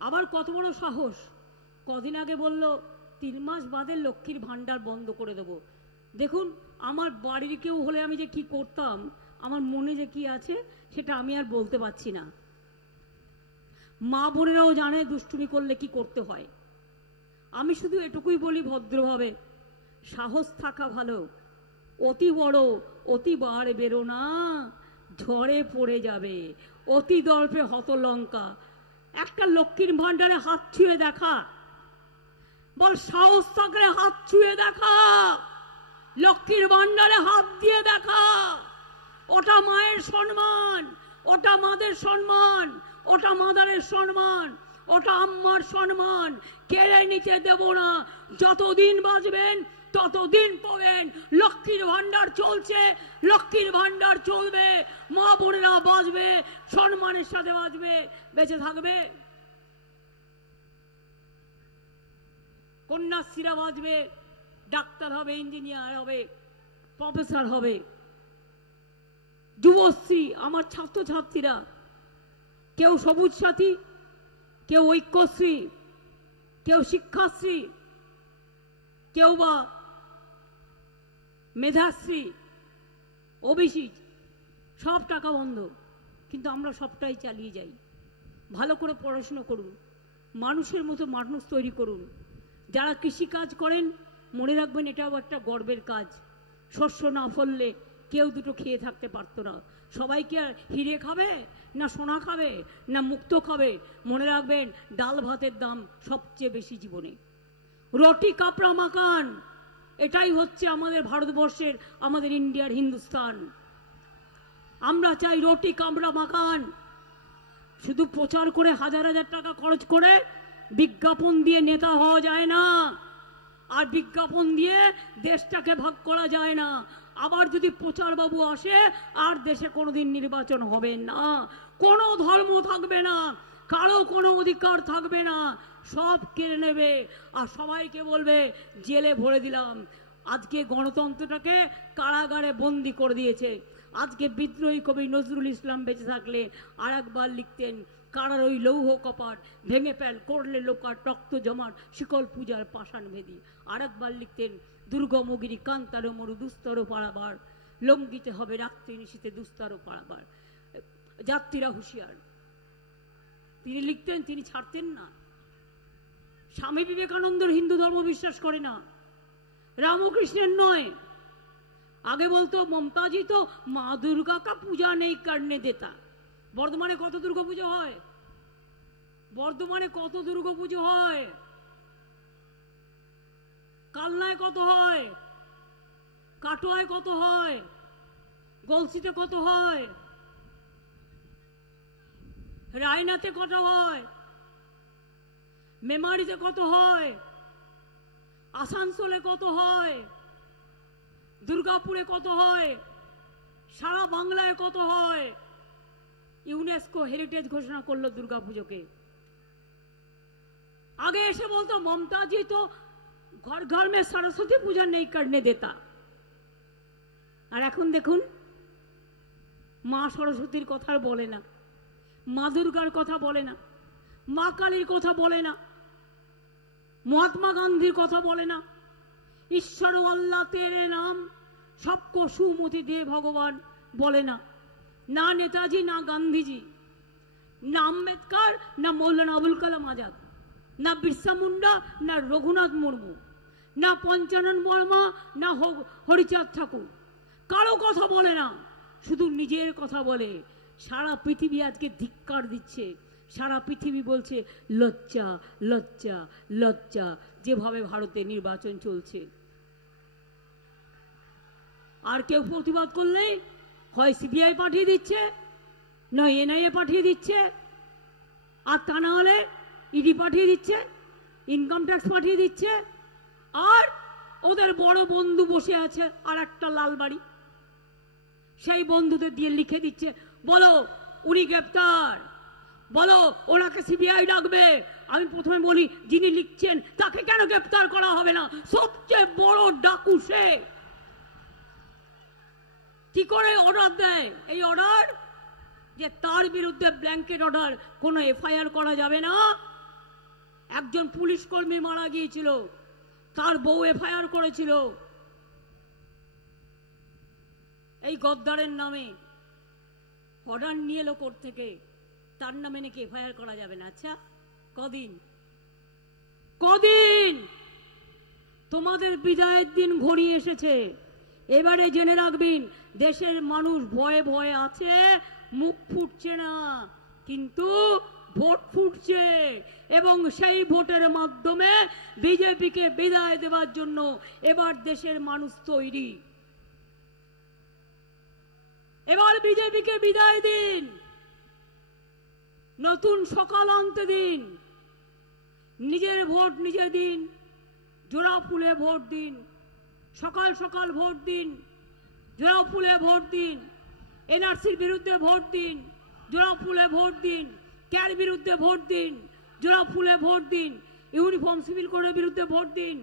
আবার কত বড় সাহস! কদিন আগে বলল 3 মাস বাদে লক্ষ্মীর ভান্ডার বন্ধ করে দেব। দেখুন, আমার বাড়ির কেউ হলে আমি যে কি করতাম, আমার মনে যে কি আছে সেটা আমি আর বলতে পারছি না। মা বোনেরাও জানে দুষ্টুমি করলে কি করতে হয়। আমি শুধু এটুকুই বলি ভদ্রভাবে, সাহস থাকা ভালো। অতি বড় অতি বার বেরো না, ঝড়ে পড়ে যাবে। অতি দর্পে হতলঙ্কা। একটা লক্ষ্মীর ভান্ডারে হাত ছুঁয়ে দেখা, বল সাহস থাকলে হাত ছুঁয়ে দেখা, লক্ষ্মীর ভান্ডারে হাত দিয়ে দেখা। ওটা মায়ের সম্মান, ওটা মাদের সম্মান, ওটা মাদারের সম্মান, ওটা আম্মার সম্মান। কেড়ে নিতে দেব না। যতদিন বাঁচবেন ততদিন পাবেন। লক্ষ্মীর ভান্ডার চলছে, লক্ষ্মীর ভান্ডার চলবে। মা বোনেরা বাঁচবে, সম্মানের সাথে বাঁচবে, বেঁচে থাকবে। কন্যাশ্রীরা বাঁচবে, ডাক্তার হবে, ইঞ্জিনিয়ার হবে, প্রফেসর হবে। যুবশ্রী, আমার ছাত্রছাত্রীরা, কেউ সবুজ সাথী, কেউ ঐক্যশ্রী, কেউ শিক্ষাশ্রী, কেউ বা মেধাশ্রী, ওবিসি, সব টাকা বন্ধ। কিন্তু আমরা সবটাই চালিয়ে যাই। ভালো করে পড়াশোনা করুন, মানুষের মতো মানুষ তৈরি করুন। যারা কৃষিকাজ করেন মনে রাখবেন এটাও একটা গর্বের কাজ। শস্য না ফললে কেউ দুটো খেয়ে থাকতে পারতো না। সবাই কি আর হিরে খাবে, না সোনা খাবে, না মুক্ত খাবে? মনে রাখবেন ডাল ভাতের দাম সবচেয়ে বেশি জীবনে। রুটি কাপড়া মাকান, এটাই হচ্ছে আমাদের ভারতবর্ষের, আমাদের ইন্ডিয়ার হিন্দুস্তান। আমরা চাই রুটি কাপড়া মাকান। শুধু প্রচার করে হাজার হাজার টাকা খরচ করে বিজ্ঞাপন দিয়ে নেতা হওয়া যায় না, আর বিজ্ঞাপন দিয়ে দেশটাকে ভাগ করা যায় না। আবার যদি প্রচার বাবু আসে আর দেশে কোনোদিন নির্বাচন হবে না, কোনো ধর্ম থাকবে না, কারো কোনো অধিকার থাকবে না, সব কেড়ে নেবে আর সবাইকে বলবে জেলে ভরে দিলাম। আজকে গণতন্ত্রটাকে কারাগারে বন্দি করে দিয়েছে। আজকে বিদ্রোহী কবি নজরুল ইসলাম বেঁচে থাকলে আর একবার লিখতেন, কারার ওই লৌহ কপাট ভেঙে ফেল করলে লোকার রক্ত জমাট শিকল পূজার পাষাণ ভেদি। আর একবার লিখতেন, দুর্গমগিরি কান্তার মরু দুস্তর পাড়াবার, লঙ্ঘিতে হবে রাত্রি নিশীতে দুস্তর পাড়াবার, যাত্রীরা হুঁশিয়ার। তিনি লিখতেন, তিনি ছাড়তেন না। স্বামী বিবেকানন্দর হিন্দু ধর্ম বিশ্বাস করে না, রামকৃষ্ণের নয়। আগে বলতো মমতাজি তো মা দুর্গা কা পূজা নেই করনে দেতা। বর্ধমানে কত দুর্গা পুজো হয়? বর্ধমানে কত দুর্গা পুজো হয়? কালনায় কত হয়? কাটোয়ায় কত হয়? গলসিতে কত হয়? রায়নাতে কত হয়? মেমারিতে কত হয়? আসানসোলে কত হয়? দুর্গাপুরে কত হয়? সারা বাংলায় কত হয়? ইউনেস্কো হেরিটেজ ঘোষণা করলো দুর্গাপুজোকে। আগে এসে বলতো মমতাজি তো ঘর ঘর মে সরস্বতী পূজা নেই করনে দেতা। আর এখন দেখুন, মা সরস্বতীর কথা বলে না, মা দুর্গার কথা বলে না, মা কালীর কথা বলে না, মহাত্মা গান্ধীর কথা বলে না, ঈশ্বর আল্লাহ তেরে নাম সবকো সুমতি দে ভগবান বলে না। না নেতাজি, না গান্ধীজি, না আম্বেদকর, না মৌলানা আবুল কালাম আজাদ, না বিরসা মুন্ডা, না রঘুনাথ মুর্মু, না পঞ্চানন বর্মা, না হরিচাঁদ ঠাকুর, কারো কথা বলে না, শুধু নিজের কথা বলে। সারা পৃথিবী আজকে ধিক্কার দিচ্ছে, সারা পৃথিবী বলছে লজ্জা লজ্জা লজ্জা, যেভাবে ভারতে নির্বাচন চলছে। আর কেউ প্রতিবাদ করলে হয় সিবিআই পাঠিয়ে দিচ্ছে, নয় এনআইএ পাঠিয়ে দিচ্ছে, আর তা না হলে ইডি পাঠিয়ে দিচ্ছে, ইনকাম ট্যাক্স পাঠিয়ে দিচ্ছে। আর ওদের বড় বন্ধু বসে আছে আর একটা লালবাড়ি, সেই বন্ধুদের দিয়ে লিখে দিচ্ছে, বলো উনি গ্রেপ্তার, বলো ওনাকে সিবিআই ডাকবে। আমি প্রথমে বলি, যিনি লিখছেন তাকে কেন গ্রেপ্তার করা হবে না? সবচেয়ে বড় ডাকু সে। কি করে অর্ডার দেয়? এই অর্ডার যে তার বিরুদ্ধে ব্ল্যাঙ্কেট অর্ডার, কোনো এফআইআর করা যাবে না। একজন পুলিশ কর্মী মারা গিয়েছিল, তার বউ এফআইআর করেছিল এই গদ্দারের নামে, অর্ডার নিয়ে এলো কোর্ট থেকে, তার নামে নাকি এফআইআর করা যাবে না। আচ্ছা, কদিন কদিন তোমাদের বিদায়ের দিন ঘনিয়ে এসেছে। এবারে জেনে রাখবেন, দেশের মানুষ ভয়ে ভয়ে আছে, মুখ ফুটছে না, কিন্তু ভোট ফুটছে, এবং সেই ভোটের মাধ্যমে বিজেপিকে বিদায় দেওয়ার জন্য এবার দেশের মানুষ তৈরি। এবার বিজেপিকে বিদায় দিন, নতুন সকাল আনতে দিন, নিজের ভোট নিজে দিন, জোড়া ফুলে ভোট দিন, সকাল সকাল ভোট দিন, জোড়া ফুলে ভোট দিন, এনআরসির বিরুদ্ধে ভোট দিন, জোড়া ফুলে ভোট দিন, ক্যার বিরুদ্ধে ভোট দিন, জোড়া ফুলে ভোট দিন, ইউনিফর্ম সিভিল কোডের বিরুদ্ধে ভোট দিন,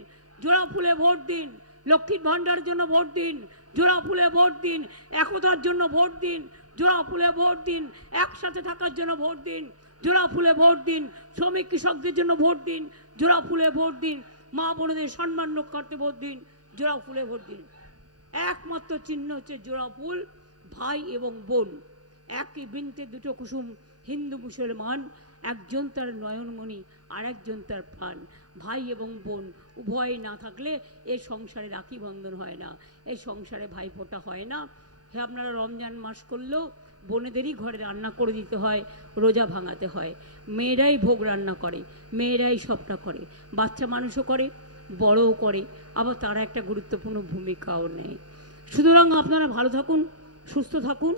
জোড়া ফুলে ভোট দিন, লক্ষ্মীর ভান্ডারের জন্য ভোট দিন, জোড়া ফুলে ভোট দিন, একতার জন্য ভোট দিন, জোড়া ফুলে ভোট দিন, একসাথে থাকার জন্য ভোট দিন, জোড়া ফুলে ভোট দিন, শ্রমিক কৃষকদের জন্য ভোট দিন, জোড়া ফুলে ভোট দিন, মা বোনদের সম্মান রক্ষার্থে ভোট দিন, জোড়া ফুলে ভোট দিন। একমাত্র চিহ্ন হচ্ছে জোড়া ফুল, ভাই এবং বোন, একই বৃন্তে দুটো কুসুম, হিন্দু মুসলমান, একজন তার নয়নমণি আর একজন তার প্রাণ। ভাই এবং বোন উভয় না থাকলে এ সংসারে রাখি বন্ধন হয় না, এই সংসারে ভাইফোঁটা হয় না। হ্যাঁ, আপনারা রমজান মাস করলেও বোনেদেরই ঘরে রান্না করে দিতে হয়, রোজা ভাঙাতে হয়, মেয়েরাই ভোগ রান্না করে, মেয়েরাই সবটা করে, বাচ্চা মানুষও করে, বড়ও করে, আবার তারা একটা গুরুত্বপূর্ণ ভূমিকাও নেয়। সুতরাং আপনারা ভালো থাকুন, সুস্থ থাকুন।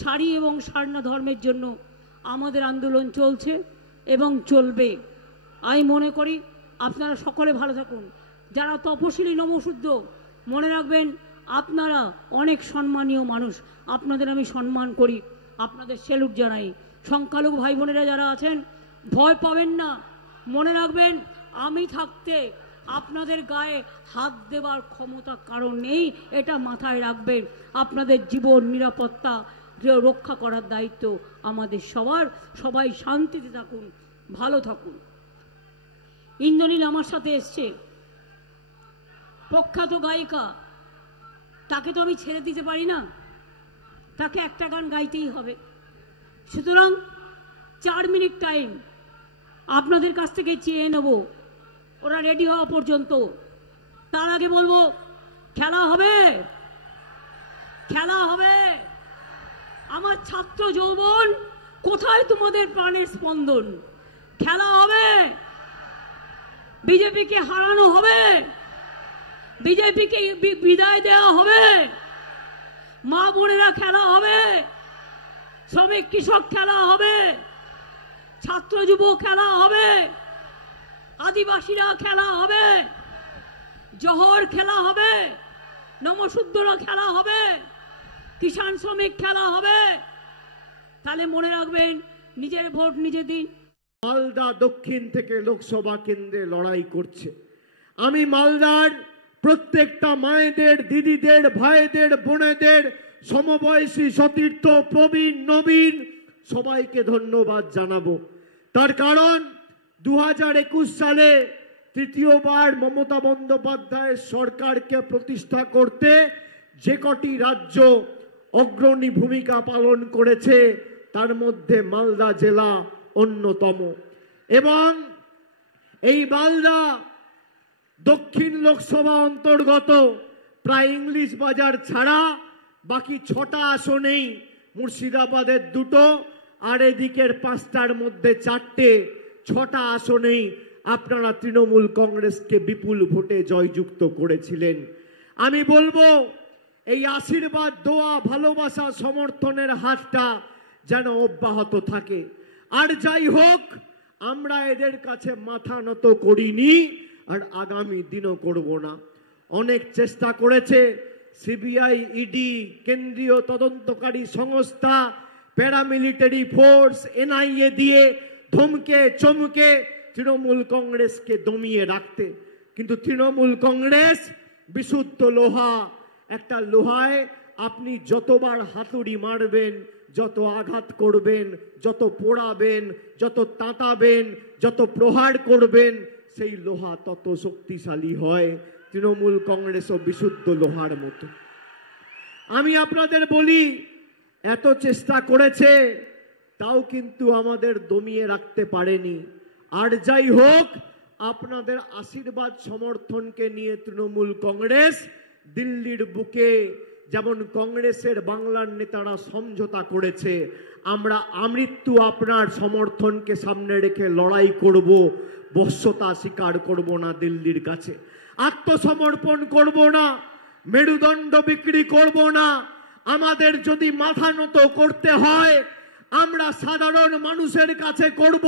শাড়ি এবং সারনা ধর্মের জন্য আমাদের আন্দোলন চলছে এবং চলবে। আমি মনে করি আপনারা সকলে ভালো থাকুন। যারা তপশিলি নমশুদ্ধ, মনে রাখবেন আপনারা অনেক সম্মানীয় মানুষ, আপনাদের আমি সম্মান করি, আপনাদের স্যালুট জানাই। সংখ্যালঘু ভাই বোনেরা যারা আছেন, ভয় পাবেন না, মনে রাখবেন আমি থাকতে আপনাদের গায়ে হাত দেবার ক্ষমতা কারণ নেই, এটা মাথায় রাখবেন। আপনাদের জীবন নিরাপত্তা রক্ষা করার দায়িত্ব আমাদের সবার। সবাই শান্তিতে থাকুন, ভালো থাকুন। ইন্দ্রনীল আমার সাথে এসছে, প্রখ্যাত গায়িকা, তাকে তো আমি ছেড়ে দিতে পারি না, তাকে একটা গান গাইতেই হবে। সুতরাং 4 মিনিট টাইম আপনাদের কাছ থেকে চেয়ে নেব, ওরা রেডি হওয়া পর্যন্ত। তার আগে বলবো খেলা হবে, খেলা হবে। আমার ছাত্র যৌবন, কোথায় তোমাদের প্রাণের স্পন্দন? খেলা হবে, বিজেপিকে হারানো হবে, বিজেপিকে বিদায় দেওয়া হবে, মা বোনেরা খেলা হবে, শ্রমিক কৃষক খেলা হবে, ছাত্র যুব খেলা হবে, আদিবাসীরা খেলা হবে, জহর খেলা হবে, নমশূদ্ররা খেলা হবে, কিষাণ শ্রমিক খেলা হবে। তাহলে মনে রাখবেন, নিজের ভোট নিজে দিন। মালদা দক্ষিণ থেকে লোকসভা কেন্দ্রে লড়াই করছে। আমি মালদার প্রত্যেকটা মায়েদের, দিদিদের, ভাইদের, বোনেদের, সমবয়সী, সতীর্থ, প্রবীণ, নবীন সবাইকে ধন্যবাদ জানাবো। তার কারণ 2021 সালে তৃতীয়বার মমতা বন্দ্যোপাধ্যায়ের সরকারকে প্রতিষ্ঠা করতে যে কটি রাজ্য অগ্রণী ভূমিকা পালন করেছে তার মধ্যে মালদা জেলা অন্যতম। এবং এই মালদা দক্ষিণ লোকসভা অন্তর্গত প্রায় ইংলিশ বাজার ছাড়া বাকি 6টা আসনেই, মুর্শিদাবাদের 2টো আর এদিকের 5টার মধ্যে 4টে, 6টা আসনেই আপনারা তৃণমূল কংগ্রেসকে বিপুল ভোটে জয়যুক্ত করেছিলেন। আমি বলবো এই আশীর্বাদ, দোয়া, ভালোবাসা, সমর্থনের হাতটা যেন অব্যাহত থাকে। আর যাই হোক, আমরা এদের কাছে মাথা নত করিনি আর আগামী দিনও করব না। অনেক চেষ্টা করেছে সিবিআই, ইডি, কেন্দ্রীয় তদন্তকারী সংস্থা, প্যারামিলিটারি ফোর্স, এনআইএ দিয়ে ধমকে চমকে তৃণমূল কংগ্রেসকে দমিয়ে রাখতে। কিন্তু তৃণমূল কংগ্রেস বিশুদ্ধ লোহা। একটা লোহায় আপনি যতবার হাতুড়ি মারবেন, যত আঘাত করবেন, যত পোড়াবেন, যত তাঁতাবেন, যত প্রহার করবেন, সেই লোহা তত শক্তিশালী হয়। তৃণমূল কংগ্রেসও বিশুদ্ধ লোহার মতো। আমি আপনাদের বলি, এত চেষ্টা করেছে, তাও কিন্তু আমাদের দমিয়ে রাখতে পারেনি। আর যাই হোক, আপনাদের আশীর্বাদ সমর্থনকে নিয়ে তৃণমূল কংগ্রেস দিল্লির বুকে যেমন কংগ্রেসের বাংলার নেতারা সমঝোতা করেছে, আমরা আমৃত্যু আপনার সমর্থনকে সামনে রেখে লড়াই করব, বশ্যতা স্বীকার করব না দিল্লির কাছে, আত্মসমর্পণ করব না, মেরুদণ্ড বিক্রি করব না। আমাদের যদি মাথা নত করতে হয়, আমরা সাধারণ মানুষের কাছে করব,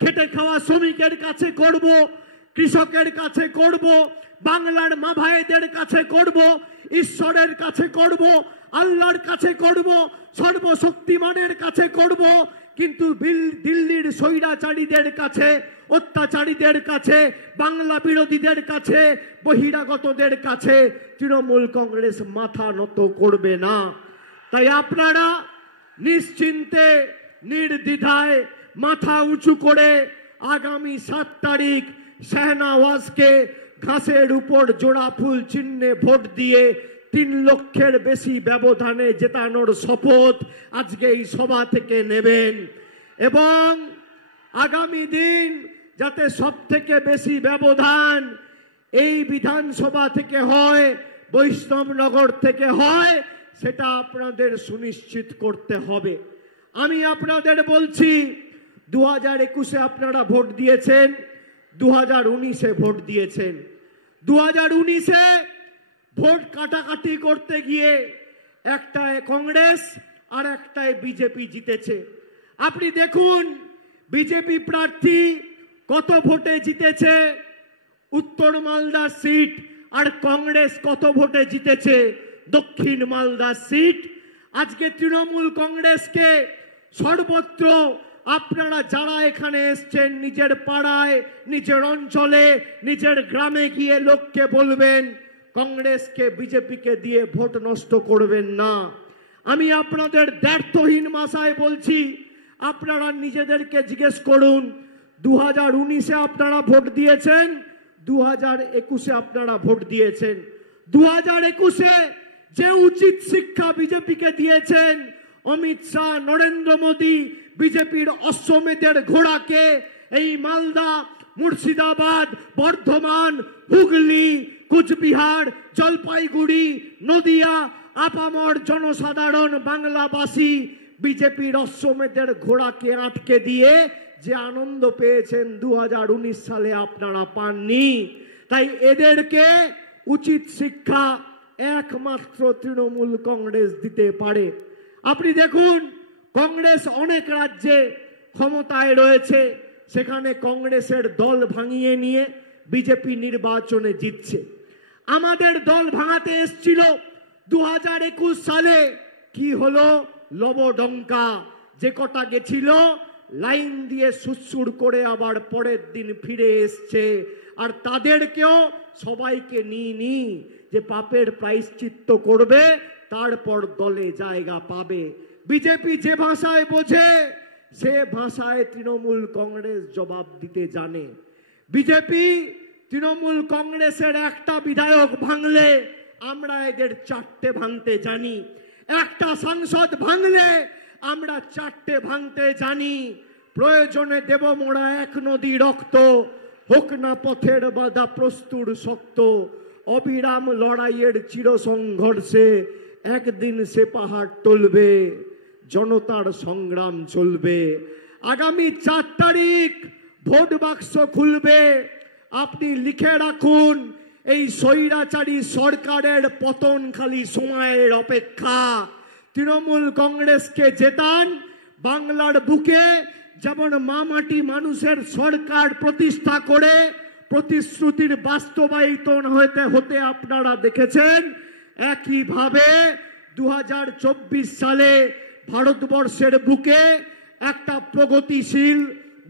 খেটে খাওয়া শ্রমিকের কাছে করব, কৃষকের কাছে করব, বাংলার মা ভাইদের কাছে করব, ঈশ্বরের কাছে করব, আল্লাহর কাছে করব, সর্বশক্তিমানের কাছে করব। কিন্তু দিল্লির স্বৈরাচারীদের কাছে, অত্যাচারীদের কাছে, বাংলা বিরোধীদের কাছে, বহিরাগতদের কাছে তৃণমূল কংগ্রেস মাথা নত করবে না। তাই আপনারা নিশ্চিন্তে, নির্দ্বিধায়, মাথা উঁচু করে আগামী 7 তারিখ শাহনওয়াজকে ঘাসের উপর জোড়া ফুল চিহ্নে ভোট দিয়ে 3 লক্ষের বেশি ব্যবধানে জেতানোর শপথ আজকে এই সভা থেকে নেবেন। এবং আগামী দিন যাতে সবথেকে বেশি ব্যবধান এই বিধানসভা থেকে হয়, বৈষ্ণবনগর থেকে হয়, সেটা আপনাদের সুনিশ্চিত করতে হবে। আমি আপনাদের বলছি, 2021-এ আপনারা ভোট দিয়েছেন, 2019-এ ভোট দিয়েছেন। 2019-এ ভোট কাটাকাটি করতে গিয়ে একটায় কংগ্রেস আর একটায় বিজেপি জিতেছে। আপনি দেখুন বিজেপি প্রার্থী কত ভোটে জিতেছে উত্তর মালদা সিট, আর কংগ্রেস কত ভোটে জিতেছে দক্ষিণ মালদা সিট। আজকে তৃণমূল কংগ্রেসকে সর্বত্র আপনারা যারা এখানে এসছেন নিজের পাড়ায়, নিজের অঞ্চলে, নিজের গ্রামে গিয়ে লোককে বলবেন কংগ্রেসকে বিজেপিকে দিয়ে ভোট নষ্ট করবেন না। আমি আপনাদের দ্ব্যর্থহীন ভাষায় বলছি, আপনারা নিজেদেরকে জিজ্ঞেস করুন 2019-এ আপনারা ভোট দিয়েছেন, 2021-এ আপনারা ভোট দিয়েছেন। 2021-এ যে উচিত শিক্ষা বিজেপিকে দিয়েছেন অমিত শাহ, নরেন্দ্র মোদী, বিজেপির অশ্বমেধের ঘোড়াকে এই মালদা, মুর্শিদাবাদ, বর্ধমান, হুগলি, কুচবিহার, জলপাইগুড়ি, নদিয়া আপামর জনসাধারণ বাংলাবাসী বিজেপির অশ্বমেধের ঘোড়াকে আটকে দিয়ে যে আনন্দ পেয়েছেন 2019 সালে আপনারা পাননি। তাই এদেরকে উচিত শিক্ষা একমাত্র তৃণমূল কংগ্রেস দিতে পারে। আপনি দেখুন কংগ্রেস অনেক রাজ্যে ক্ষমতায় রয়েছে, সেখানে কংগ্রেসের দল ভাঙিয়ে নিয়ে বিজেপি নির্বাচনে জিতছে। আমাদের দল ভাঙাতে এসেছিল 2021 সালে, কি হলো? লবডঙ্কা, যে কটা গেছিল লাইন দিয়ে সুসুর করে আবার পরের দিন ফিরে এসছে। আর তাদেরকেও সবাইকে নিয়ে যে পাপের প্রায়শ্চিত্ত করবে, তারপর দলে জায়গা পাবে। বিজেপি যে ভাষায় বোঝে সে ভাষায় তৃণমূল কংগ্রেস জবাব দিতে জানে। বিজেপি তৃণমূল কংগ্রেসের একটা বিধায়ক ভাঙলে আমরা এদের 4টে ভাঙতে জানি, একটা সাংসদ ভাঙলে আমরা 4টে ভাঙতে জানি। প্রয়োজনে দেব মোরা এক নদী রক্ত, হোক না পথের বাধা প্রস্তুর শক্ত। অবিরাম লড়াইয়ের চির সংঘর্ষে একদিন সে পাহাড় টলবে, জনতার সংগ্রাম চলবে। আগামী 4 তারিখ ভোট বাক্স খুলবে। আপনি লিখে রাখুন, এই স্বৈরাচারী সরকারের পতন খালি সময়ের অপেক্ষা। তৃণমূল কংগ্রেসকে জেতান, বাংলার বুকে যেমন মামাটি মানুষের সরকার প্রতিষ্ঠা করে প্রতিশ্রুতির বাস্তবায়িত হতে আপনারা দেখেছেন, একইভাবে 2024 সালে ভারতবর্ষের বুকে একটা প্রগতিশীল,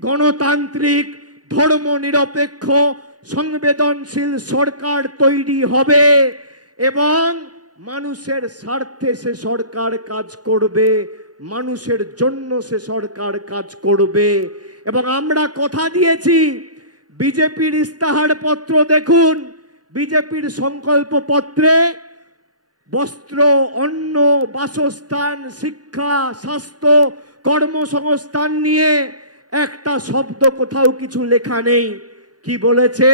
গণতান্ত্রিক, ধর্মনিরপেক্ষ, সংবেদনশীল সরকার তৈরি হবে এবং মানুষের স্বার্থে সে সরকার কাজ করবে, মানুষের জন্য সে সরকার কাজ করবে। এবং আমরা কথা দিয়েছি, বিজেপির ইস্তাহার পত্র দেখুন, বিজেপির সংকল্প পত্রে বস্ত্র, অন্ন, বাসস্থান, শিক্ষা, স্বাস্থ্য, কর্মসংস্থান নিয়ে একটা শব্দ কোথাও কিছু লেখা নেই। কি বলেছে?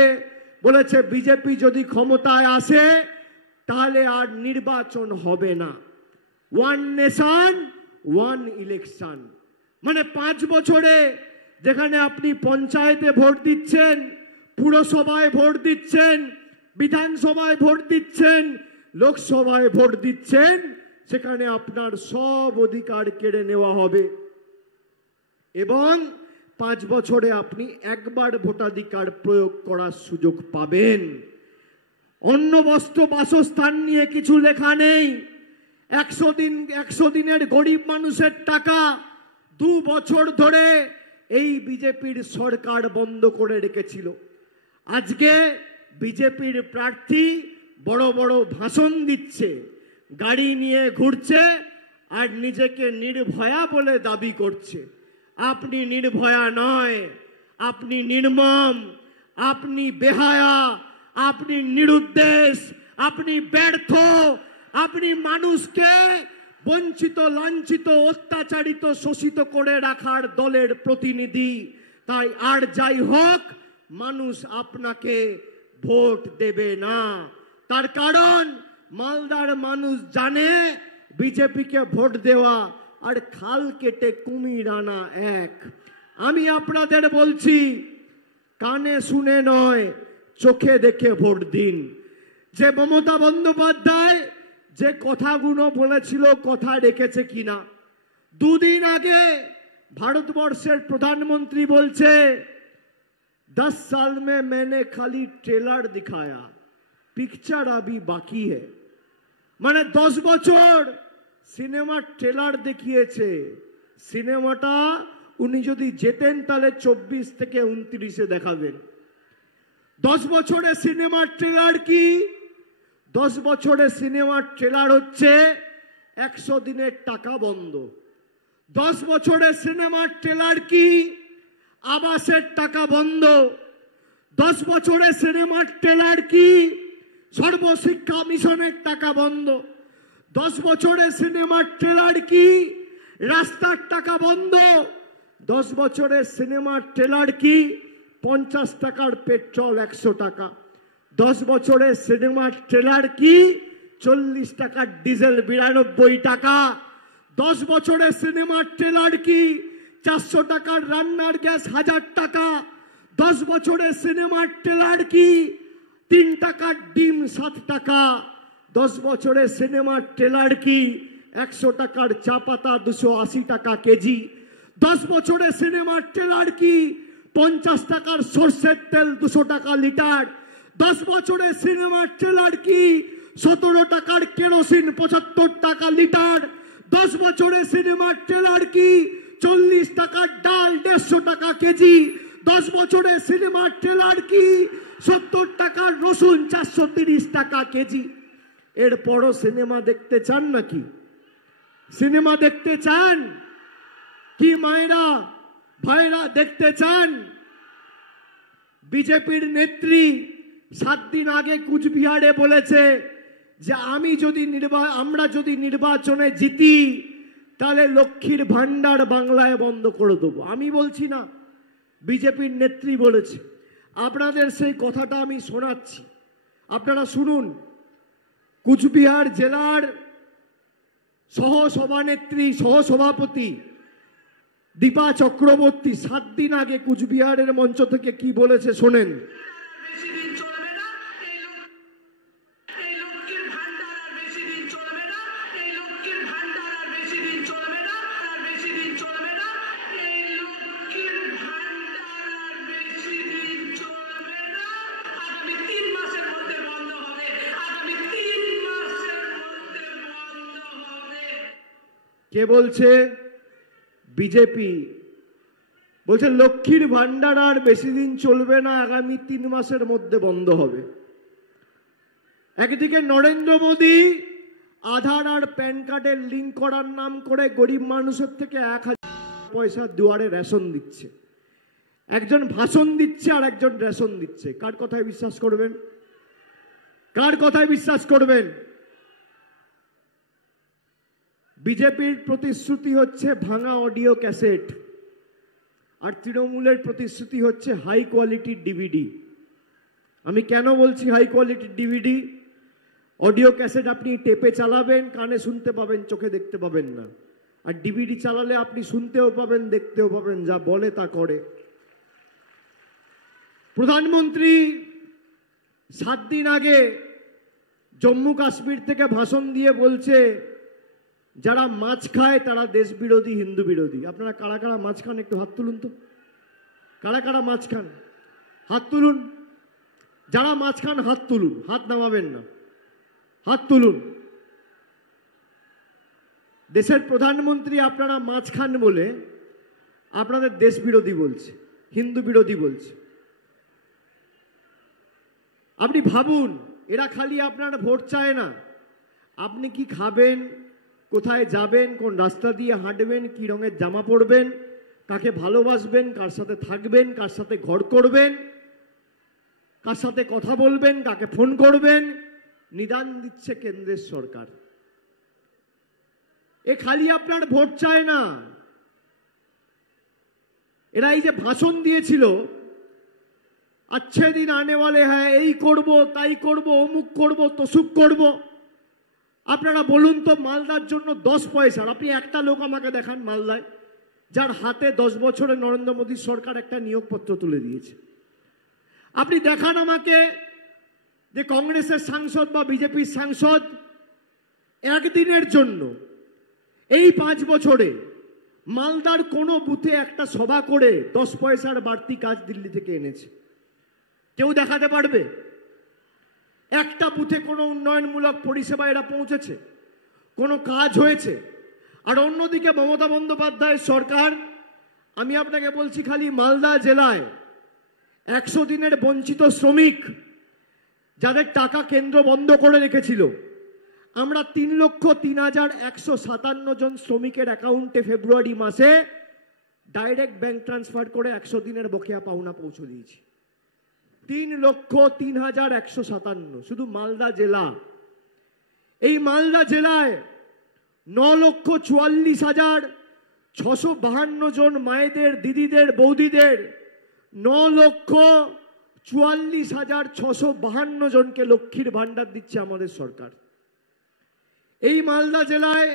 বলেছে বিজেপি যদি ক্ষমতায় আসে তাহলে আর নির্বাচন হবে না, 1 নেশন 1 ইলেকশন। মানে 5 বছরে যেখানে আপনি পঞ্চায়েতে ভোট দিচ্ছেন, পুরসভায় ভোট দিচ্ছেন, বিধানসভায় ভোট দিচ্ছেন, লোকসভায় ভোট দিচ্ছেন, সেখানে আপনার সব অধিকার কেড়ে নেওয়া হবে এবং 5 বছরে আপনি একবার ভোটাধিকার প্রয়োগ করার সুযোগ পাবেন। অন্ন, বস্ত্র, বাসস্থান নিয়ে কিছু লেখা নেই। 100 দিনের গরিব মানুষের টাকা 2 বছর ধরে এই বিজেপির সরকার বন্ধ করে রেখেছিল। আজকে বিজেপির প্রার্থী বড় বড় ভাষণ দিচ্ছে, গাড়ি নিয়ে ঘুরছে আর নিজেকে নির্ভয়া বলে দাবি করছে। আপনি নির্ভয়া নয়, আপনি নির্মম, আপনি বেহায়া, আপনি নিরুদ্দেশ, আপনি ব্যর্থ, আপনি মানুষকে বঞ্চিত, লাঞ্ছিত, অত্যাচারিত, শোষিত করে রাখার দলের প্রতিনিধি। তাই আর যাই হোক, মানুষ আপনাকে ভোট দেবে না। তার কারণ মালদার মানুষ জানে বিজেপিকে ভোট দেওয়া আর খাল কেটে কুমির আনা এক। আমি আপনাদের বলছি, কানে শুনে নয়, চোখে দেখে ভোট দিন। যে মমতা বন্দ্যোপাধ্যায় যে কথাগুলো বলেছিল কথা রেখেছে কিনা। 2 দিন আগে ভারতবর্ষের প্রধানমন্ত্রী বলছে 10 साल में मैंने खाली ट्रेलर दिखाया, पिक्चर अभी बाकी है। মানে 10 বছর সিনেমার ট্রেলার দেখিয়েছে। সিনেমাটা উনি যদি যেতেন তাহলে 24 থেকে 29-এ দেখাবেন। 10 বছরের সিনেমার ট্রেলার কি? 10 বছরের সিনেমার ট্রেলার হচ্ছে 100 দিনের টাকা বন্ধ। 10 বছরের সিনেমার ট্রেলার কি? আবাসের টাকা বন্ধ। 10 বছরের সিনেমার ট্রেলার কি? সর্বশিক্ষা মিশনের টাকা বন্ধ। 10 বছরের সিনেমার ট্রেলার কি? রাস্তার টাকা বন্ধ। 10 বছরের সিনেমার ট্রেলার কি? 50 টাকার পেট্রোল 100 টাকা। 10 বছরের সিনেমার ট্রেলার কি? 40 টাকার ডিজেল 92 টাকা। 10 বছরের সিনেমার ট্রেলার কি? 400 টাকার রান্নার গ্যাস 1000 টাকা। 10 বছরের সিনেমার ট্রেলার কি? 3 টাকার ডিম 7 টাকা। 10 বছরের সিনেমার ট্রেলার কি? 100 টাকার চা পাতা 280 টাকা কেজি। 10 বছরের সিনেমার ট্রেলার কি? 50 টাকার সরষের তেল 200 টাকা লিটার। 10 বছরের সিনেমার ট্রেলার কি? 17 টাকার কেরোসিন 75 টাকা লিটার। 10 বছরের সিনেমার ট্রেলার কি? 40 টাকার ডাল 150 টাকা কেজি। 10 বছরের সিনেমার ট্রেলার কি? 70 টাকার রসুন 430 টাকা কেজি। এরপরও সিনেমা দেখতে চান নাকি? সিনেমা দেখতে চান কি মায়েরা ভাইরা দেখতে চান? বিজেপির নেত্রী 7 দিন আগে কুচবিহারে বলেছে যে আমরা যদি নির্বাচনে জিতি তাহলে লক্ষ্মীর ভান্ডার বাংলায় বন্ধ করে দেবো। আমি বলছি না, বিজেপির নেত্রী বলেছে। আপনাদের সেই কথাটা আমি শোনাচ্ছি, আপনারা শুনুন। কুচবিহার জেলার সহসভানেত্রী সহসভাপতি দীপা চক্রবর্তী 7 দিন আগে কুচবিহারের মঞ্চ থেকে কি বলেছে শোনেন। কে বলছে? বিজেপি বলছে লক্ষ্মীর ভান্ডার আর বেশি দিন চলবে না, আগামী 3 মাসের মধ্যে বন্ধ হবে। একদিকে নরেন্দ্র মোদী আধার আর প্যান কার্ডের লিঙ্ক করার নাম করে গরিব মানুষের থেকে 1000 পয়সা দুয়ারে রেশন দিচ্ছে। একজন ভাষণ দিচ্ছে আর একজন রেশন দিচ্ছে। কার কথায় বিশ্বাস করবেন? কার কথায় বিশ্বাস করবেন? বিজেপির প্রতিশ্রুতি হচ্ছে ভাঙা অডিও ক্যাসেট, আর তৃণমূলের প্রতিশ্রুতি হচ্ছে হাই কোয়ালিটির ডিভিডি। আমি কেন বলছি হাই কোয়ালিটির ডিভিডি? অডিও ক্যাসেট আপনি টেপে চালাবেন, কানে শুনতে পাবেন, চোখে দেখতে পাবেন না। আর ডিভিডি চালালে আপনি শুনতেও পাবেন, দেখতেও পাবেন, যা বলে তা করে। প্রধানমন্ত্রী 7 দিন আগে জম্মু কাশ্মীর থেকে ভাষণ দিয়ে বলছে যারা মাছ খায় তারা দেশ বিরোধী, হিন্দু বিরোধী। আপনারা কারা কারা মাছ খান একটু হাত তুলুন তো। কারা কারা মাছ খান হাত তুলুন। যারা মাছ খান হাত তুলুন, হাত নামাবেন না, হাত তুলুন। দেশের প্রধানমন্ত্রী আপনারা মাছ খান বলে আপনাদের দেশ বিরোধী বলছে, হিন্দু বিরোধী বলছে। আপনি ভাবুন, এরা খালি আপনার ভোট চায় না, আপনি কি খাবেন, কোথায় যাবেন, কোন রাস্তা দিয়ে হাঁটবেন, কি রঙের জামা পরবেন, কাকে ভালোবাসবেন, কার সাথে থাকবেন, কার সাথে ঘর করবেন, কার সাথে কথা বলবেন, কাকে ফোন করবেন, নিদান দিচ্ছে কেন্দ্রের সরকার। এ খালি আপনার ভোট চায় না। এরা এই যে ভাষণ দিয়েছিল, আচ্ছা দিন আনে ওয়ালে হ্যাঁ, এই করব, তাই করব, অমুক করব, তসুক করব। আপনারা বলুন তো, মালদার জন্য 10 পয়সার আপনি একটা লোক আমাকে দেখান মালদায় যার হাতে 10 বছরে নরেন্দ্র মোদীর সরকার একটা নিয়োগপত্র তুলে দিয়েছে। আপনি দেখান আমাকে যে কংগ্রেসের সাংসদ বা বিজেপির সাংসদ একদিনের জন্য এই 5 বছরে মালদার কোনো বুথে একটা সভা করে 10 পয়সার বাড়তি কাজ দিল্লি থেকে এনেছে। কেউ দেখাতে পারবে? একটা বুথে কোনো উন্নয়নমূলক পরিষেবা এরা পৌঁছেছে? কোনো কাজ হয়েছে? আর অন্যদিকে মমতা বন্দ্যোপাধ্যায়ের সরকার, আমি আপনাকে বলছি, খালি মালদা জেলায় 100 দিনের বঞ্চিত শ্রমিক যাদের টাকা কেন্দ্র বন্ধ করে রেখেছিল, আমরা 3,03,157 জন শ্রমিকের অ্যাকাউন্টে ফেব্রুয়ারি মাসে ডাইরেক্ট ব্যাংক ট্রান্সফার করে 100 দিনের বকেয়া পাওনা পৌঁছে দিয়েছি। 3,03,157 শুধু মালদা জেলা। এই মালদা জেলায় 9,44,652 জন মায়েদের, দিদিদের, বৌদিদের 9,44,652 জনকে লক্ষ্মীর ভান্ডার দিচ্ছে আমাদের সরকার। এই মালদা জেলায়